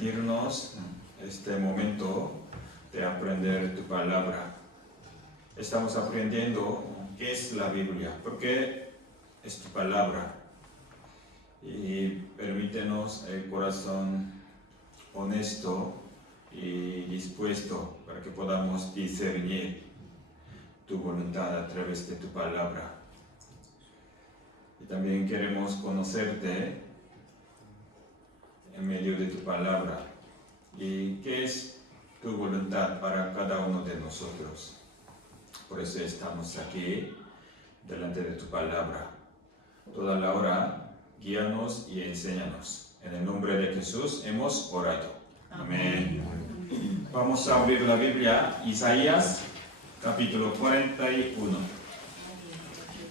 permitirnos este momento de aprender tu palabra. Estamos aprendiendo qué es la Biblia, por qué es tu palabra. Y permítenos el corazón honesto y dispuesto para que podamos discernir tu voluntad a través de tu palabra. Y también queremos conocerte en medio de tu palabra y qué es tu voluntad para cada uno de nosotros. Por eso estamos aquí delante de tu palabra. Toda la hora, guíanos y enséñanos. En el nombre de Jesús hemos orado. Amén. Vamos a abrir la Biblia, Isaías capítulo 41.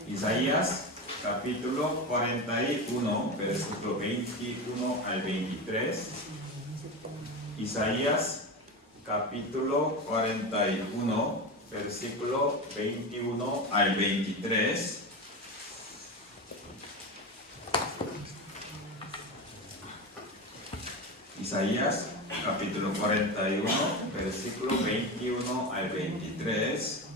Isaías capítulo 41, versículo 21 al 23. Isaías capítulo 41, versículo 21 al 23. Isaías capítulo 41, versículo 21 al 23.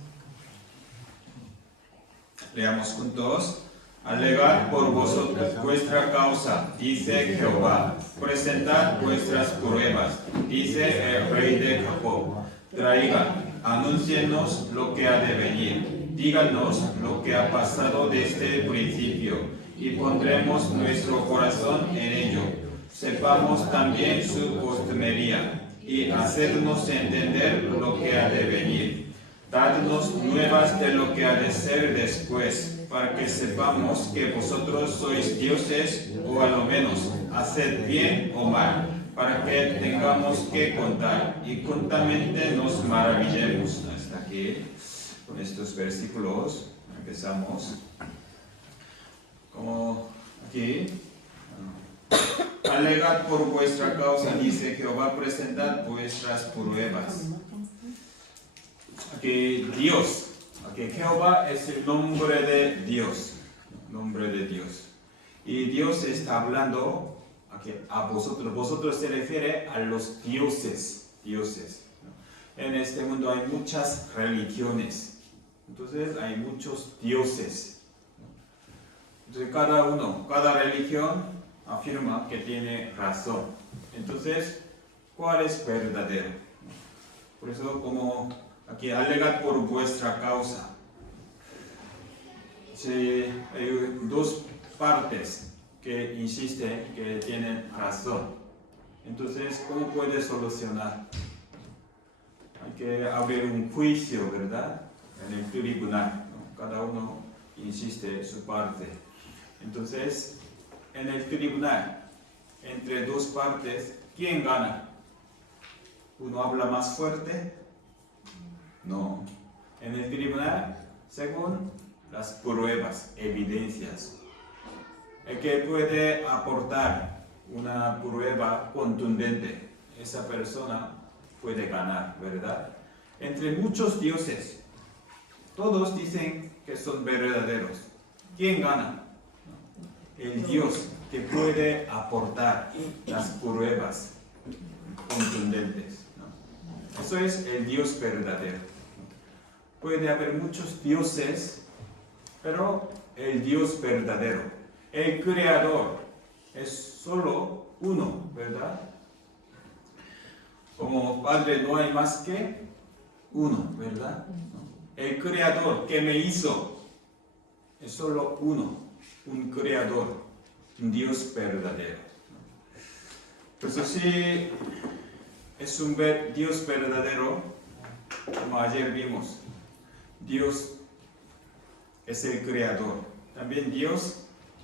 Leamos juntos. Alegad por vosotros vuestra causa, dice Jehová. Presentad vuestras pruebas, dice el Rey de Jacob. Traigan, anúncienos lo que ha de venir. Díganos lo que ha pasado desde el principio, y pondremos nuestro corazón en ello. Sepamos también su postrimería, y hacernos entender lo que ha de venir. Dadnos nuevas de lo que ha de ser después, para que sepamos que vosotros sois dioses, o a lo menos haced bien o mal, para que tengamos que contar y juntamente nos maravillemos. Hasta aquí, con estos versículos, empezamos. Como aquí, alegad por vuestra causa, dice Jehová, presentad vuestras pruebas. Aquí Dios, aquí Jehová es el nombre de Dios, y Dios está hablando aquí a vosotros se refiere a los dioses, ¿no? En este mundo hay muchas religiones, entonces hay muchos dioses, ¿no? Entonces cada religión afirma que tiene razón, entonces ¿cuál es verdadero? Por eso como aquí, alegad por vuestra causa. Sí, hay dos partes que insisten que tienen razón. Entonces, ¿cómo puede solucionar? Hay que abrir un juicio, ¿verdad? En el tribunal, ¿no? Cada uno insiste su parte. Entonces, en el tribunal, entre dos partes, ¿quién gana? ¿Uno habla más fuerte? No. En el tribunal, según las pruebas, evidencias, el que puede aportar una prueba contundente, esa persona puede ganar, ¿verdad? Entre muchos dioses, todos dicen que son verdaderos. ¿Quién gana? El Dios que puede aportar las pruebas contundentes, ¿no? Eso es el Dios verdadero. Puede haber muchos dioses, pero el Dios verdadero, el Creador, es solo uno, ¿verdad? Como Padre no hay más que uno, ¿verdad? El Creador que me hizo es solo uno, un Creador, un Dios verdadero. Entonces, si es un Dios verdadero, como ayer vimos, Dios es el creador. También Dios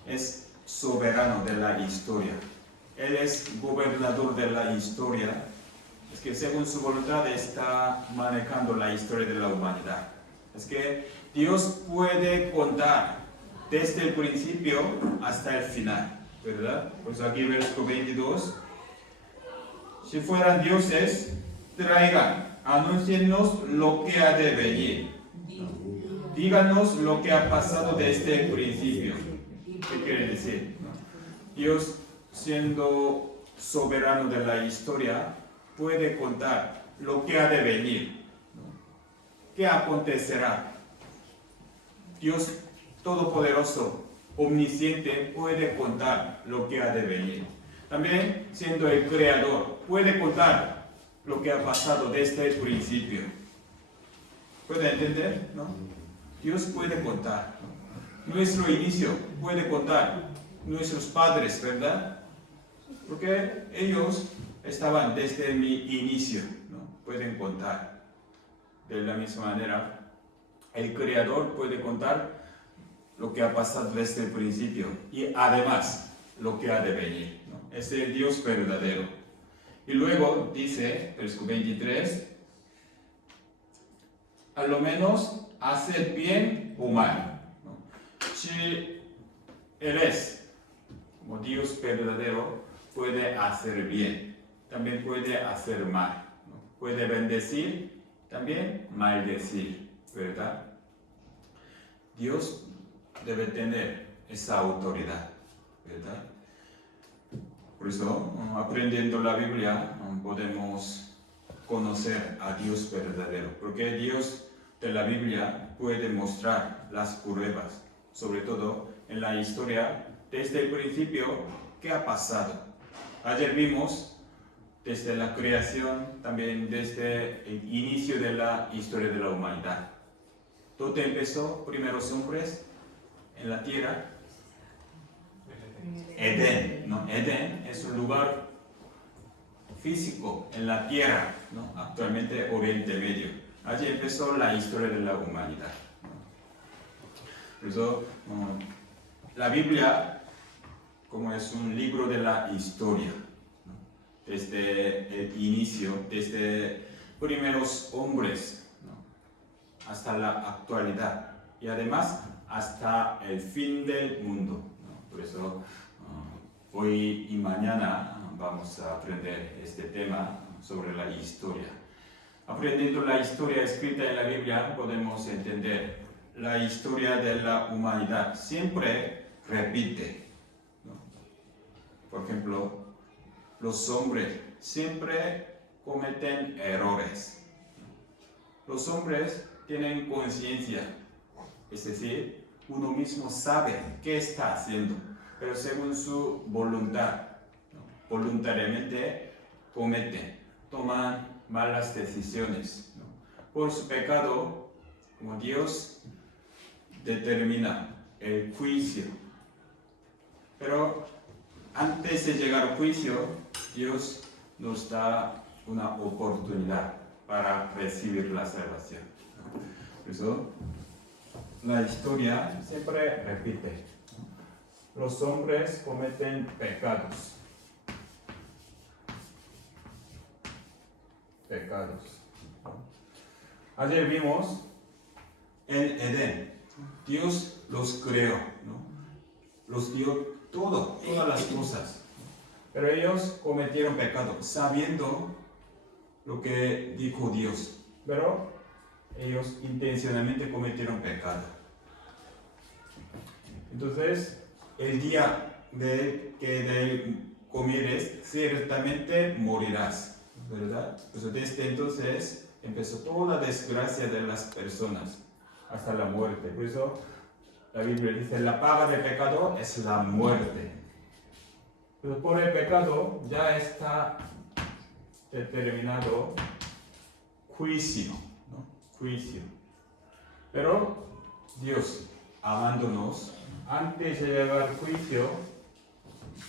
es soberano de la historia. Él es gobernador de la historia. Es que según su voluntad está manejando la historia de la humanidad. Es que Dios puede contar desde el principio hasta el final, ¿verdad? Pues aquí versículo 22. Si fueran dioses, traigan, anúncienos lo que ha de venir. Díganos lo que ha pasado desde el principio. ¿Qué quiere decir? Dios siendo soberano de la historia puede contar lo que ha de venir, ¿no? ¿Qué acontecerá? Dios Todopoderoso, omnisciente, puede contar lo que ha de venir. También, siendo el Creador, puede contar lo que ha pasado desde el principio. ¿Puede entender? ¿No? Dios puede contar, ¿no? Nuestro inicio puede contar. Nuestros padres, ¿verdad? Porque ellos estaban desde mi inicio, ¿no? Pueden contar. De la misma manera, el Creador puede contar lo que ha pasado desde el principio y además lo que ha de venir, ¿no? Es el Dios verdadero. Y luego dice, versículo 23, a lo menos hacer bien o mal, ¿no? Si Él es como Dios verdadero, puede hacer bien, también puede hacer mal, ¿no? Puede bendecir, también maldecir, ¿verdad? Dios debe tener esa autoridad, ¿verdad? Por eso, aprendiendo la Biblia, podemos conocer a Dios verdadero, porque Dios de la Biblia puede mostrar las pruebas, sobre todo en la historia desde el principio, ¿qué ha pasado? Ayer vimos desde la creación, también desde el inicio de la historia de la humanidad. Todo empezó, primeros hombres en la tierra, Edén, ¿no? Edén es un lugar físico en la tierra, ¿no? Actualmente Oriente Medio. Allí empezó la historia de la humanidad, ¿no? Por eso, la Biblia, como es un libro de la historia, ¿no? Desde el inicio, desde primeros hombres, ¿no? Hasta la actualidad y además hasta el fin del mundo, ¿no? Por eso hoy y mañana vamos a aprender este tema sobre la historia. Aprendiendo la historia escrita en la Biblia podemos entender la historia de la humanidad. Siempre repite, ¿no? Por ejemplo, los hombres siempre cometen errores. Los hombres tienen conciencia, es decir, uno mismo sabe qué está haciendo, pero según su voluntad, ¿no? Voluntariamente cometen, toman malas decisiones, ¿no? Por su pecado, como Dios determina el juicio. Pero antes de llegar al juicio, Dios nos da una oportunidad para recibir la salvación. Por eso, la historia siempre repite. Los hombres cometen pecados. Ayer vimos en Edén, Dios los creó, ¿no? Los dio todas las cosas. Pero ellos cometieron pecado, sabiendo lo que dijo Dios. Pero ellos intencionalmente cometieron pecado. Entonces, el día que de él comieres, ciertamente morirás, ¿verdad? Pues desde entonces empezó toda la desgracia de las personas, hasta la muerte. Por eso la Biblia dice, la paga del pecado es la muerte. Pero por el pecado ya está determinado juicio, ¿no? Juicio. Pero Dios, amándonos, antes de llegar al juicio,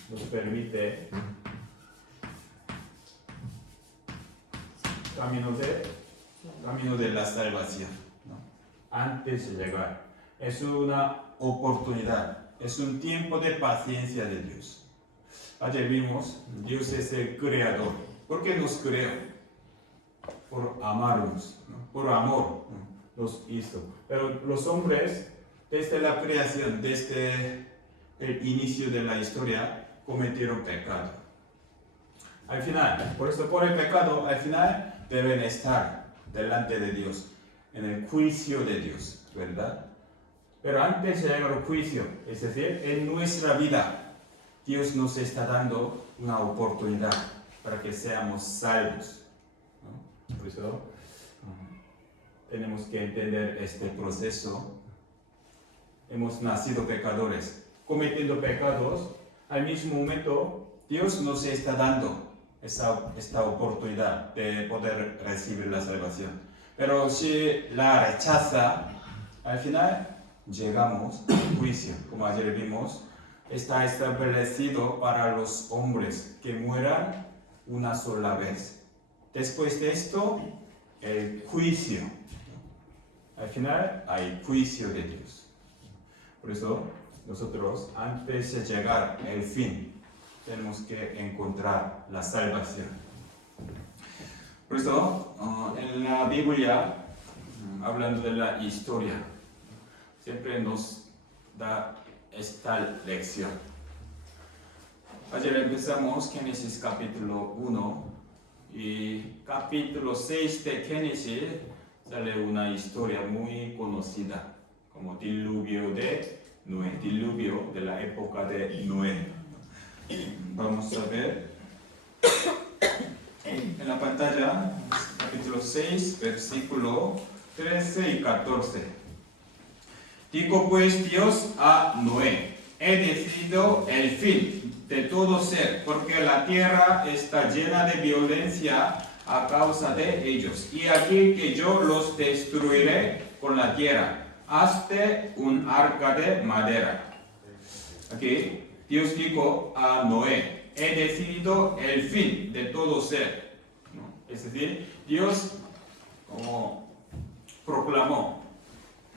nos permite camino de la salvación, ¿no? Antes de llegar. Es una oportunidad, es un tiempo de paciencia de Dios. Ayer vimos, Dios es el creador. ¿Por qué nos creó? Por amarnos, ¿no? Por amor, ¿no? Nos hizo. Pero los hombres, desde la creación, desde el inicio de la historia, cometieron pecado. Al final, por eso por el pecado, al final deben estar delante de Dios, en el juicio de Dios, ¿verdad? Pero antes de llegar al juicio, es decir, en nuestra vida, Dios nos está dando una oportunidad para que seamos salvos, ¿no? Por eso tenemos que entender este proceso. Hemos nacido pecadores, cometiendo pecados. Al mismo momento, Dios nos está dando esta oportunidad de poder recibir la salvación. Pero si la rechaza, al final llegamos al juicio. Como ayer vimos, está establecido para los hombres que mueran una sola vez. Después de esto, el juicio. Al final hay juicio de Dios. Por eso, nosotros, antes de llegar al fin, tenemos que encontrar la salvación. Por eso, en la Biblia, hablando de la historia, siempre nos da esta lección. Ayer empezamos Génesis capítulo 1 y capítulo 6 de Génesis sale una historia muy conocida como diluvio de Noé, diluvio de la época de Noé. Vamos a ver en la pantalla, capítulo 6, versículo 13 y 14. Dijo pues Dios a Noé: he decidido el fin de todo ser, porque la tierra está llena de violencia a causa de ellos. Y aquí que yo los destruiré con la tierra. Hazte un arca de madera. Aquí Dios dijo a Noé: he decidido el fin de todo ser. ¿No? Es decir, Dios proclamó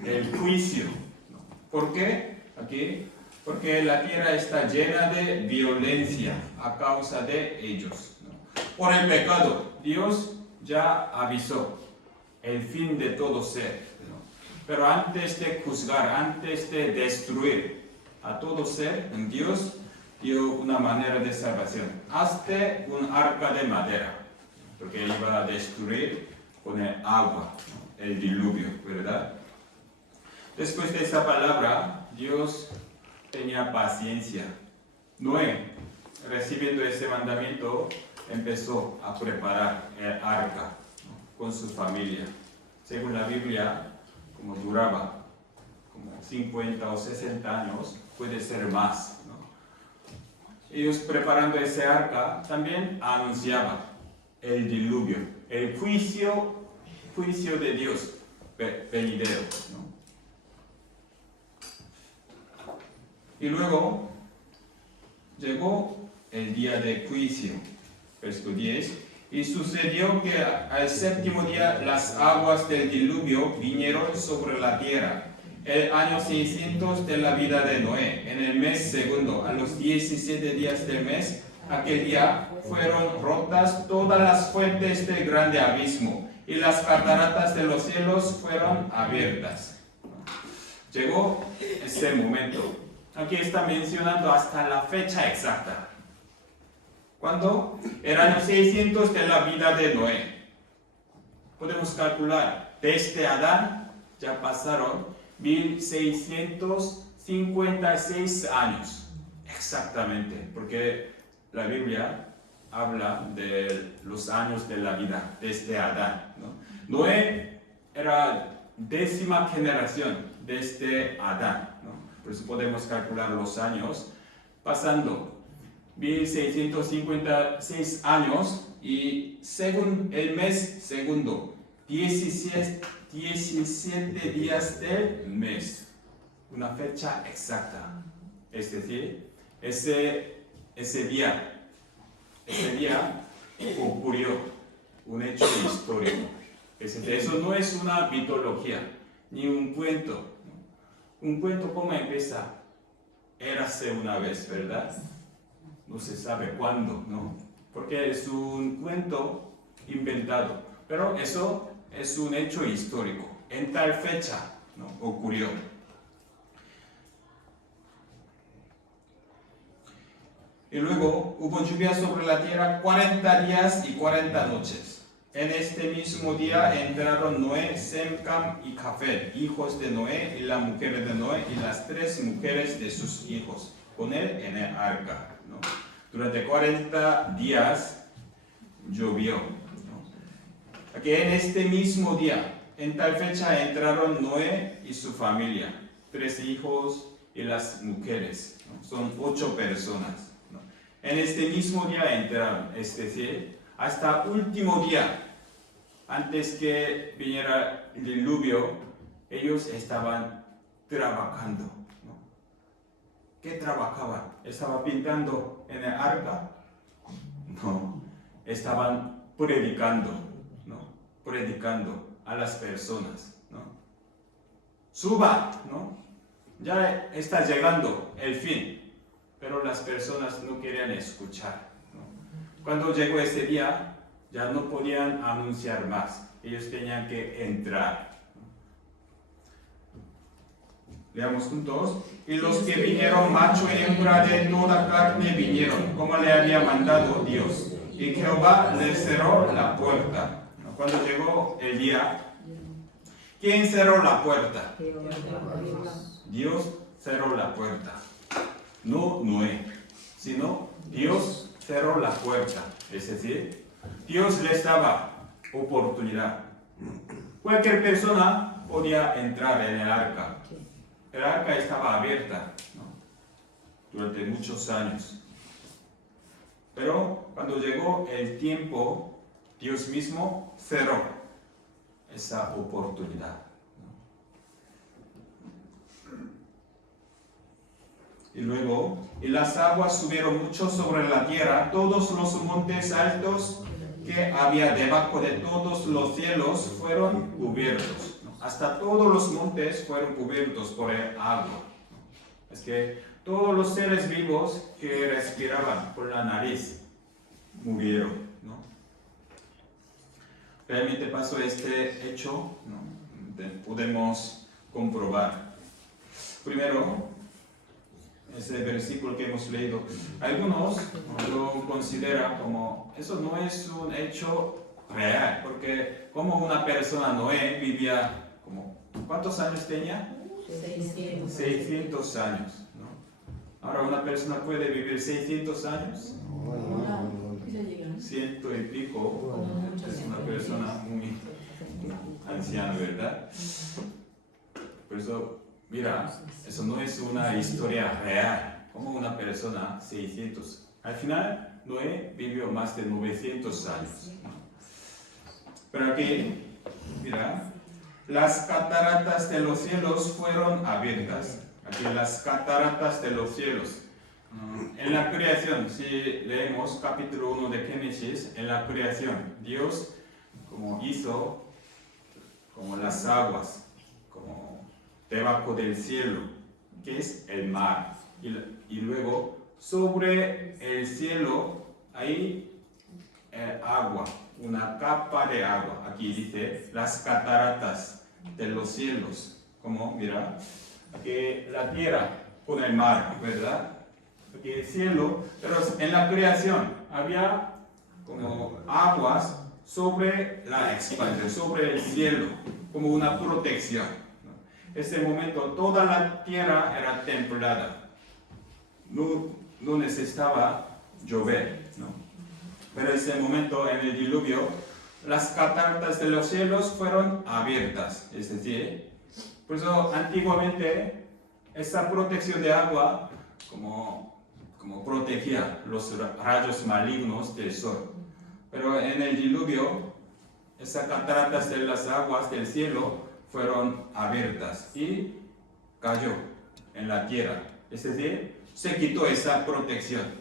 el juicio. ¿No? ¿Por qué? Aquí, porque la tierra está llena de violencia a causa de ellos. ¿No? Por el pecado, Dios ya avisó el fin de todo ser. ¿No? Pero antes de juzgar, antes de destruir a todo ser, Dios dio una manera de salvación. Hazte un arca de madera, porque él iba a destruir con el agua, ¿no? El diluvio, ¿verdad? Después de esa palabra, Dios tenía paciencia. Noé, recibiendo ese mandamiento, empezó a preparar el arca, ¿no? Con su familia. Según la Biblia, como duraba como 50 o 60 años, puede ser más, ¿no? Ellos preparando ese arca también anunciaba el diluvio, el juicio de Dios venidero, ¿no? Y luego llegó el día de juicio, versículo 10. Y sucedió que al séptimo día las aguas del diluvio vinieron sobre la tierra. El año 600 de la vida de Noé, en el mes segundo, a los 17 días del mes, aquel día fueron rotas todas las fuentes del grande abismo, y las cataratas de los cielos fueron abiertas. Llegó ese momento. Aquí está mencionando hasta la fecha exacta. ¿Cuándo? El año 600 de la vida de Noé. Podemos calcular, desde Adán ya pasaron 1656 años. Exactamente, porque la Biblia habla de los años de la vida, desde Adán, ¿no? Noé era 10ª generación desde Adán, ¿no? Por eso podemos calcular los años, pasando 1656 años y según el mes segundo, 17 días del mes, una fecha exacta. Es decir, ese día ocurrió un hecho histórico. Es decir, eso no es una mitología ni un cuento, ¿no? Un cuento, ¿cómo empieza? Érase una vez, ¿verdad? No se sabe cuándo, ¿no? Porque es un cuento inventado, pero eso es un hecho histórico. En tal fecha, ¿no? Ocurrió. Y luego hubo lluvia sobre la tierra 40 días y 40 noches. En este mismo día entraron Noé, Sem, Cam y Jafet, hijos de Noé, y la mujer de Noé, y las 3 mujeres de sus hijos, con él en el arca, ¿no? durante 40 días llovió, ¿no? Aquí en este mismo día, en tal fecha, entraron Noé y su familia, 3 hijos y las mujeres, ¿no? Son 8 personas, ¿no? En este mismo día entraron, es decir, hasta último día, antes que viniera el diluvio, ellos estaban trabajando, ¿no? ¿Qué trabajaban? ¿Estaban pintando en el arca? No, estaban predicando, ¿no? Predicando a las personas, ¿no? Suba, ¿no? Ya está llegando el fin, pero las personas no querían escuchar, ¿no? Cuando llegó ese día, ya no podían anunciar más, ellos tenían que entrar. Leamos juntos. Y los que vinieron, macho y hembra de toda carne vinieron, como le había mandado Dios. Y Jehová les cerró la puerta. Cuando llegó el día, ¿quién cerró la puerta? Dios cerró la puerta. No Noé, sino Dios cerró la puerta. Es decir, Dios les daba oportunidad. Cualquier persona podía entrar en el arca. El arca estaba abierta, ¿no? Durante muchos años. Pero cuando llegó el tiempo, Dios mismo cerró esa oportunidad, ¿no? Y luego, y las aguas subieron mucho sobre la tierra, todos los montes altos que había debajo de todos los cielos fueron cubiertos, ¿no? Hasta todos los montes fueron cubiertos por el agua. Es que todos los seres vivos que respiraban por la nariz murieron, ¿no? Realmente pasó este hecho, ¿no? Podemos comprobar. Primero, ese versículo que hemos leído, algunos lo consideran como, eso no es un hecho real, porque como una persona, Noé, vivía como, ¿cuántos años tenía? 600 años, ¿no? Ahora, ¿una persona puede vivir 600 años? Ciento y pico, es una persona muy anciana, ¿verdad? Por eso, mira, eso no es una historia real, como una persona 600. Al final, Noé vivió más de 900 años, ¿no? Pero aquí, mira, las cataratas de los cielos fueron abiertas. Aquí las cataratas de los cielos. En la creación, si leemos capítulo 1 de Génesis, en la creación, Dios como hizo como las aguas, como debajo del cielo, que es el mar. Y luego, sobre el cielo hay agua, una capa de agua. Aquí dice las cataratas de los cielos. Como, mira, aquí la tierra con el mar, ¿verdad? Aquí el cielo, pero en la creación había como aguas sobre la expansión, sobre el cielo, como una protección, ¿no? En ese momento toda la tierra era templada, no necesitaba llover, ¿no? Pero en ese momento, en el diluvio, las cataratas de los cielos fueron abiertas, es decir, por eso antiguamente esa protección de agua como protegía los rayos malignos del sol. Pero en el diluvio, esas cataratas de las aguas del cielo fueron abiertas y cayó en la tierra. Es decir, se quitó esa protección.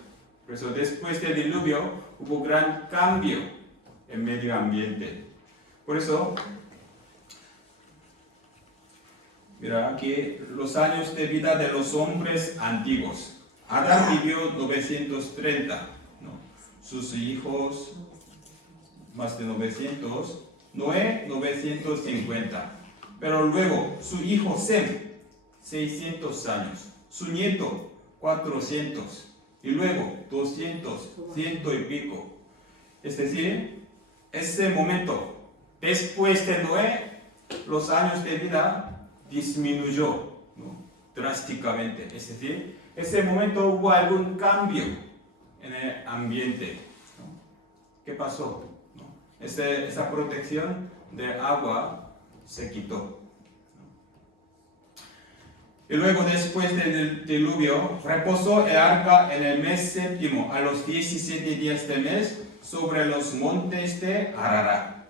Por eso después del diluvio hubo gran cambio en medio ambiente. Por eso, mira aquí los años de vida de los hombres antiguos. Adán vivió 930, ¿no? Sus hijos más de 900, Noé 950, pero luego su hijo Sem 600 años, su nieto 400 y luego 200, 100 y pico. Es decir, ese momento después de Noé, los años de vida disminuyó, ¿no? Drásticamente. Es decir, ese momento hubo algún cambio en el ambiente, ¿no? ¿Qué pasó? ¿No? Esa protección de agua se quitó. Y luego, después del diluvio, reposó el arca en el mes séptimo, a los 17 días del mes, sobre los montes de Ararat.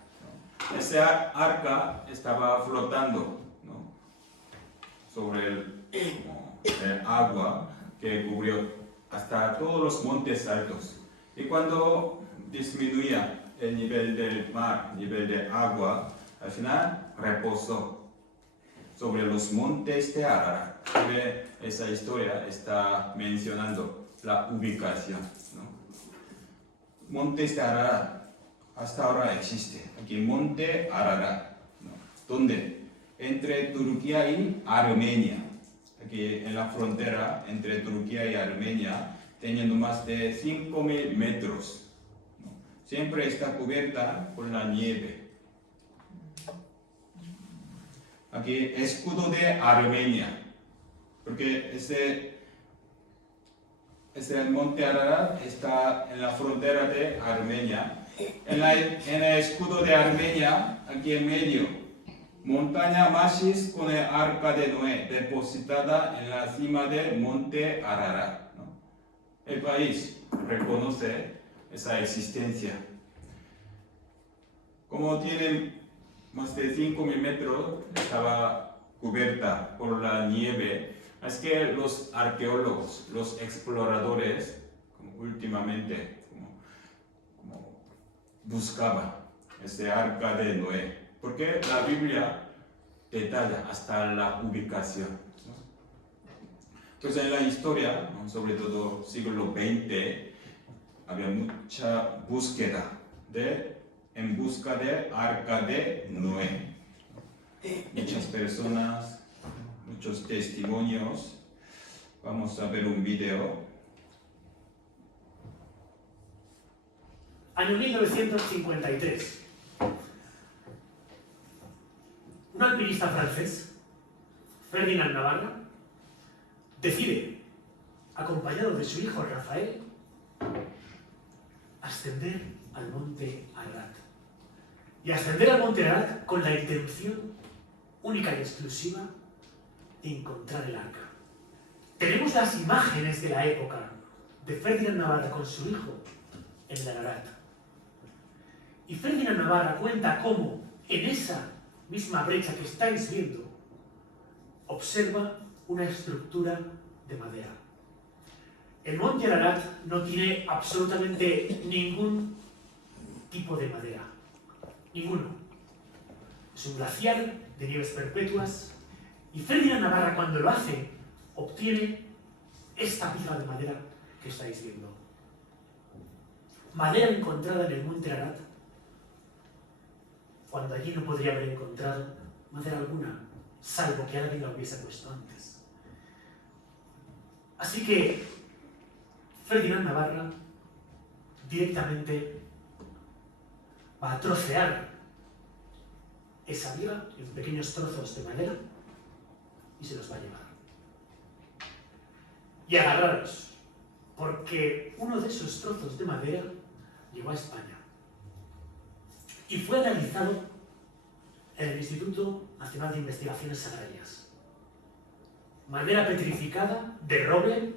Esa arca estaba flotando, ¿no? Sobre el agua que cubrió hasta todos los montes altos. Y cuando disminuía el nivel del mar, nivel de agua, al final reposó sobre los montes de Ararat. Esa historia está mencionando la ubicación, ¿no? Montes de Ararat, hasta ahora existe. Aquí Monte Ararat, ¿no? ¿Dónde? Entre Turquía y Armenia. Aquí en la frontera entre Turquía y Armenia, teniendo más de 5.000 metros, ¿no? Siempre está cubierta por la nieve. Aquí, escudo de Armenia, porque ese monte Ararat está en la frontera de Armenia. En el escudo de Armenia, aquí en medio, montaña Mashis con el arca de Noé, depositada en la cima del monte Ararat, ¿no? El país reconoce esa existencia. Como tienen más de 5.000 metros, estaba cubierta por la nieve. Es que los arqueólogos, los exploradores, últimamente buscaban ese arca de Noé, porque la Biblia detalla hasta la ubicación, ¿no? Entonces en la historia, ¿no? Sobre todo siglo XX, había mucha búsqueda en busca de arca de Noé. Muchas personas, muchos testimonios. Vamos a ver un video. Año 1953. Un alpinista francés, Ferdinand Navarra, decide, acompañado de su hijo Rafael, ascender al monte Ararat. Y ascender al monte Ararat con la intención única y exclusiva de encontrar el arca. Tenemos las imágenes de la época de Ferdinand Navarra con su hijo en el Ararat. Y Ferdinand Navarra cuenta cómo en esa misma brecha que estáis viendo observa una estructura de madera. El monte Ararat no tiene absolutamente ningún tipo de madera. Ninguno. Es un glaciar de nieves perpetuas y Ferdinand Navarra, cuando lo hace, obtiene esta pieza de madera que estáis viendo. Madera encontrada en el monte Ararat, cuando allí no podría haber encontrado madera alguna, salvo que alguien la hubiese puesto antes. Así que Ferdinand Navarra directamente va a trocear esa viga en pequeños trozos de madera y se los va a llevar. Y agarraros, porque uno de esos trozos de madera llegó a España y fue analizado en el Instituto Nacional de Investigaciones Agrarias. Madera petrificada de roble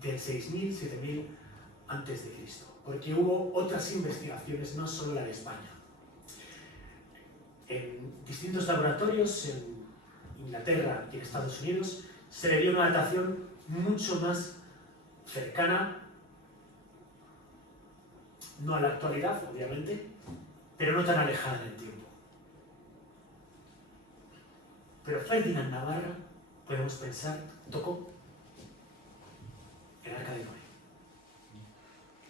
del 6.000, 7.000 a.C., porque hubo otras investigaciones, no solo la de España. En distintos laboratorios en Inglaterra y en Estados Unidos se le dio una datación mucho más cercana, no a la actualidad, obviamente, pero no tan alejada en el tiempo. Pero Ferdinand Navarra, podemos pensar, tocó el arca de Noé.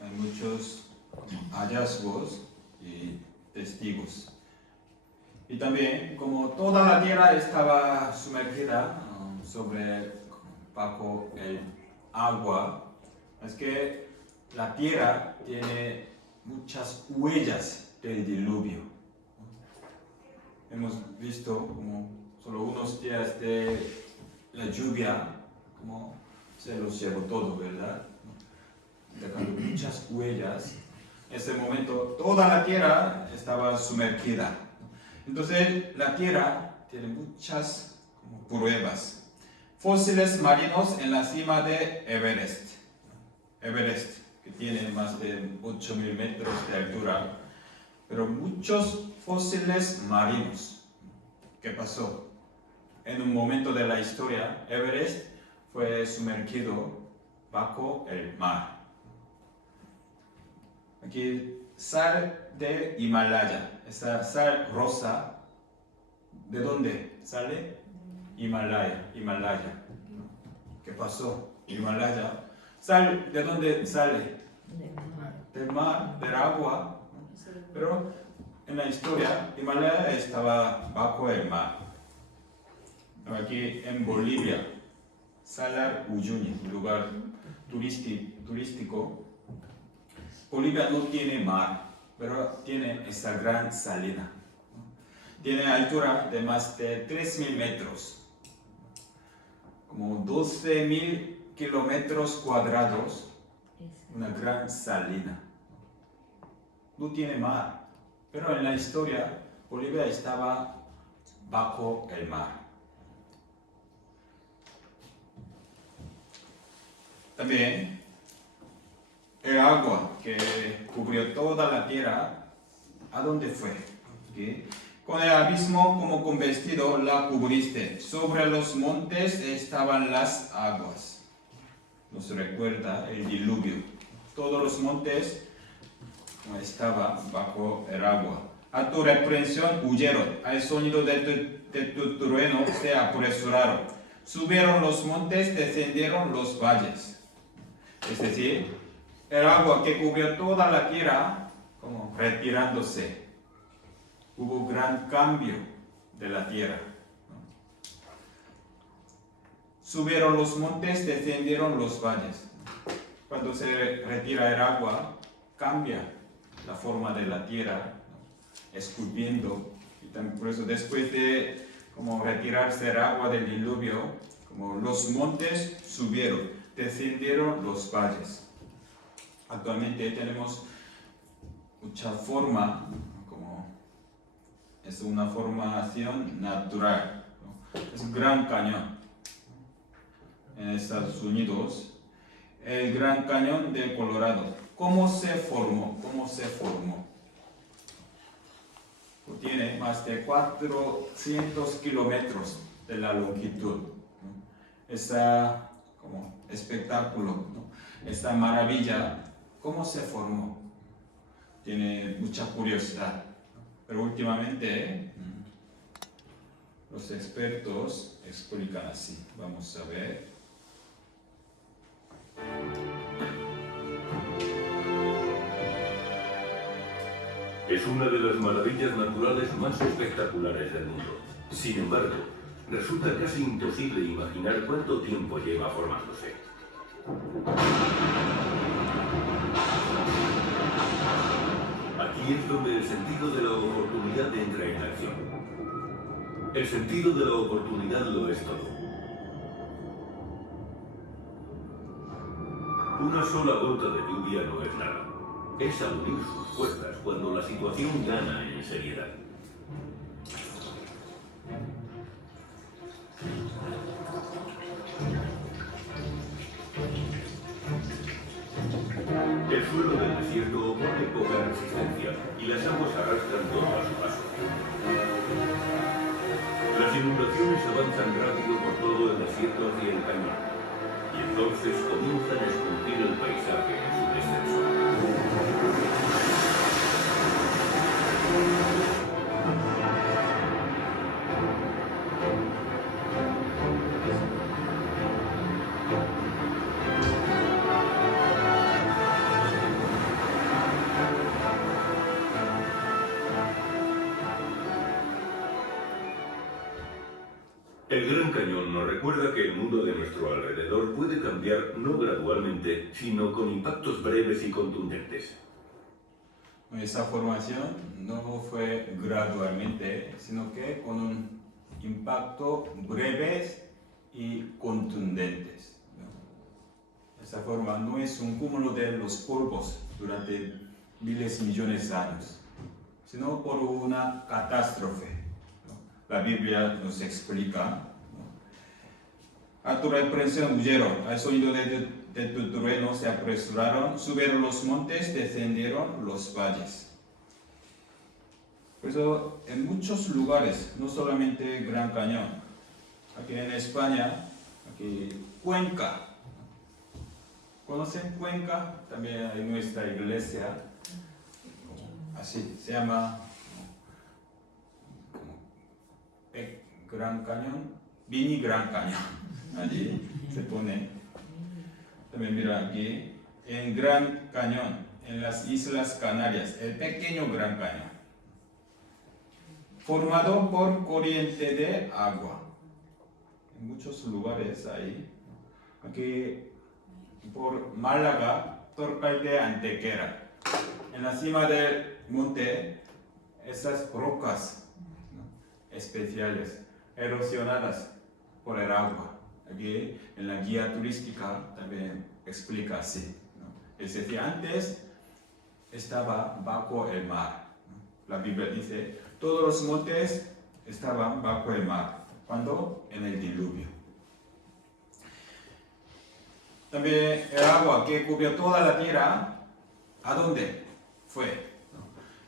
Hay muchos hallazgos y testigos. Y también, como toda la tierra estaba sumergida bajo el agua, es que la tierra tiene muchas huellas del diluvio. Hemos visto como solo unos días de la lluvia, como se los llevó todo, ¿verdad? dejando muchas huellas. En ese momento toda la tierra estaba sumergida. Entonces la tierra tiene muchas pruebas. Fósiles marinos en la cima de Everest. Everest, que tiene más de 8.000 metros de altura, pero muchos fósiles marinos. ¿Qué pasó? En un momento de la historia, Everest fue sumergido bajo el mar. Aquí, sal de Himalaya, esa sal rosa, ¿de dónde sale? Himalaya. ¿Qué pasó? Himalaya. ¿Sal de dónde sale? Del mar, del agua. Pero en la historia, Himalaya estaba bajo el mar. Aquí en Bolivia, Salar Uyuni, un lugar turístico. Bolivia no tiene mar, pero tiene esta gran salina. Tiene altura de más de 3.000 metros, como 12.000 kilómetros cuadrados, una gran salina. No tiene mar, pero en la historia Bolivia estaba bajo el mar. También el agua que cubrió toda la tierra, ¿a dónde fue? ¿Okay? Con el abismo como con vestido la cubriste. Sobre los montes estaban las aguas. Nos recuerda el diluvio. Todos los montes estaban bajo el agua. A tu reprensión huyeron. Al sonido de tu trueno se apresuraron. Subieron los montes, descendieron los valles. Es decir, el agua que cubrió toda la tierra, como retirándose. Hubo gran cambio de la tierra. Subieron los montes, descendieron los valles. Cuando se retira el agua, cambia la forma de la tierra, esculpiendo. Y también por eso después de como retirarse el agua del diluvio, como los montes subieron, descendieron los valles. Actualmente tenemos mucha forma, como es una formación natural, ¿no? Es un gran cañón en Estados Unidos, el Gran Cañón de Colorado. ¿Cómo se formó? Pues tiene más de 400 kilómetros de la longitud, ¿no? Esa como espectáculo, ¿no? Esta maravilla, ¿cómo se formó? Tiene mucha curiosidad, pero últimamente los expertos explican así. Vamos a ver. Es una de las maravillas naturales más espectaculares del mundo. Sin embargo, resulta casi imposible imaginar cuánto tiempo lleva formándose. Aquí es donde el sentido de la oportunidad entra en acción. El sentido de la oportunidad lo es todo. Una sola gota de lluvia no es nada. Es abrir sus puertas cuando la situación gana en seriedad. El suelo del desierto opone poca resistencia y las aguas arrastran todo a su paso. Las inundaciones avanzan rápido por todo el desierto hacia el cañón y entonces comienzan a esculpir el paisaje en su descenso. El Gran Cañón nos recuerda que el mundo de nuestro alrededor puede cambiar no gradualmente, sino con impactos breves y contundentes. Esa formación no fue gradualmente, sino que con un impacto breves y contundentes, ¿no? esa forma, no es un cúmulo de los polvos durante miles y millones de años, sino por una catástrofe. La Biblia nos explica. Arturo el príncipe huyeron, al sonido de tu trueno se apresuraron, subieron los montes, descendieron los valles. Por eso, en muchos lugares, no solamente Gran Cañón, aquí en España, aquí Cuenca. ¿Conocen Cuenca? También hay nuestra iglesia, así se llama Gran Cañón, Mini Gran Cañón. Allí se pone. También mira aquí, en Gran Cañón, en las Islas Canarias, el pequeño Gran Cañón, formado por corriente de agua. En muchos lugares ahí. Aquí por Málaga, Torcal de Antequera. En la cima del monte, esas rocas, ¿no?, especiales, erosionadas por el agua. Aquí en la guía turística también explica así, ¿no? Es decir, antes estaba bajo el mar, ¿no? La Biblia dice, todos los montes estaban bajo el mar. ¿Cuándo? En el diluvio. También el agua que cubrió toda la tierra, ¿a dónde fue?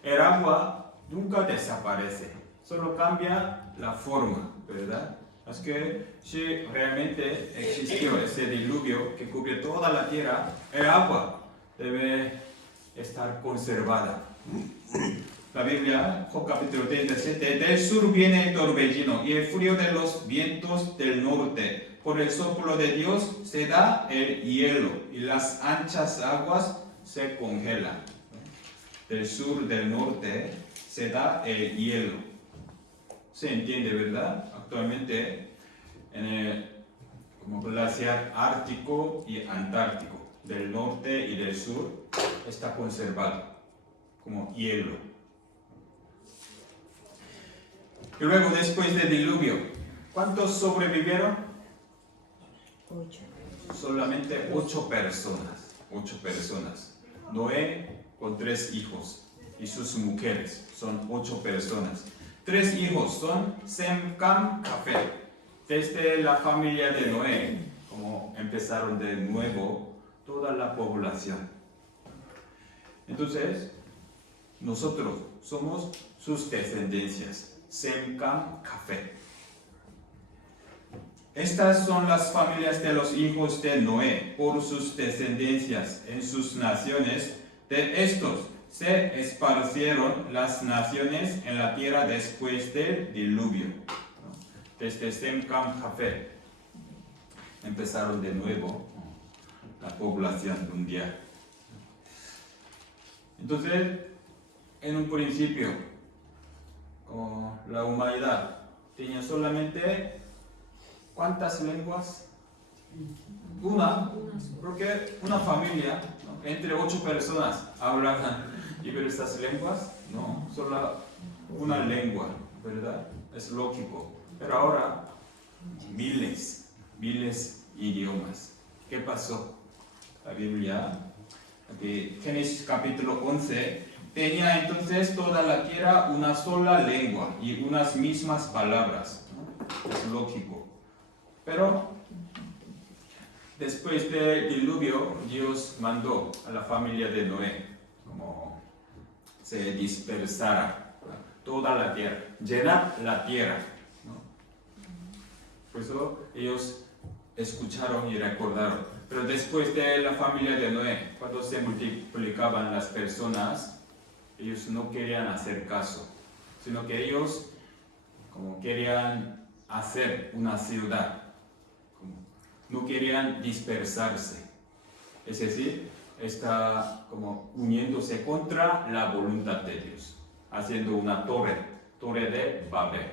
El agua nunca desaparece, solo cambia la forma, ¿verdad? Es que si realmente existió ese diluvio que cubrió toda la tierra, el agua debe estar conservada. La Biblia, Job capítulo 37, del sur viene el torbellino y el frío de los vientos del norte. Por el soplo de Dios se da el hielo y las anchas aguas se congelan. Del sur, del norte, se da el hielo. Se entiende, ¿verdad? Actualmente en el como glaciar ártico y antártico, del norte y del sur, está conservado como hielo. Y luego, después del diluvio, ¿cuántos sobrevivieron? 8. Solamente 8 personas. 8 personas. Noé con 3 hijos y sus mujeres, son 8 personas. 3 hijos son Sem, Cam, Jafet. Desde la familia de Noé, como empezaron de nuevo toda la población. Entonces, nosotros somos sus descendencias, Sem, Cam, Jafet. Estas son las familias de los hijos de Noé, por sus descendencias en sus naciones. De estos se esparcieron las naciones en la tierra después del diluvio. Desde Sem, Cam, Jafet empezaron de nuevo la población mundial. Entonces, en un principio, la humanidad tenía solamente ¿cuántas lenguas? Una, porque una familia, ¿no?, entre 8 personas hablaban diversas lenguas, no, solo una lengua, ¿verdad? Es lógico. Pero ahora, miles idiomas. ¿Qué pasó? La Biblia, aquí, Génesis capítulo 11, tenía entonces toda la tierra una sola lengua y unas mismas palabras, ¿no? Es lógico. Pero después del diluvio, Dios mandó a la familia de Noé como se dispersara toda la tierra, llenar la tierra, ¿no? Por eso ellos escucharon y recordaron. Pero después de la familia de Noé, cuando se multiplicaban las personas, ellos no querían hacer caso, sino que ellos como querían hacer una ciudad. No querían dispersarse, es decir, está como uniéndose contra la voluntad de Dios, haciendo una torre de Babel.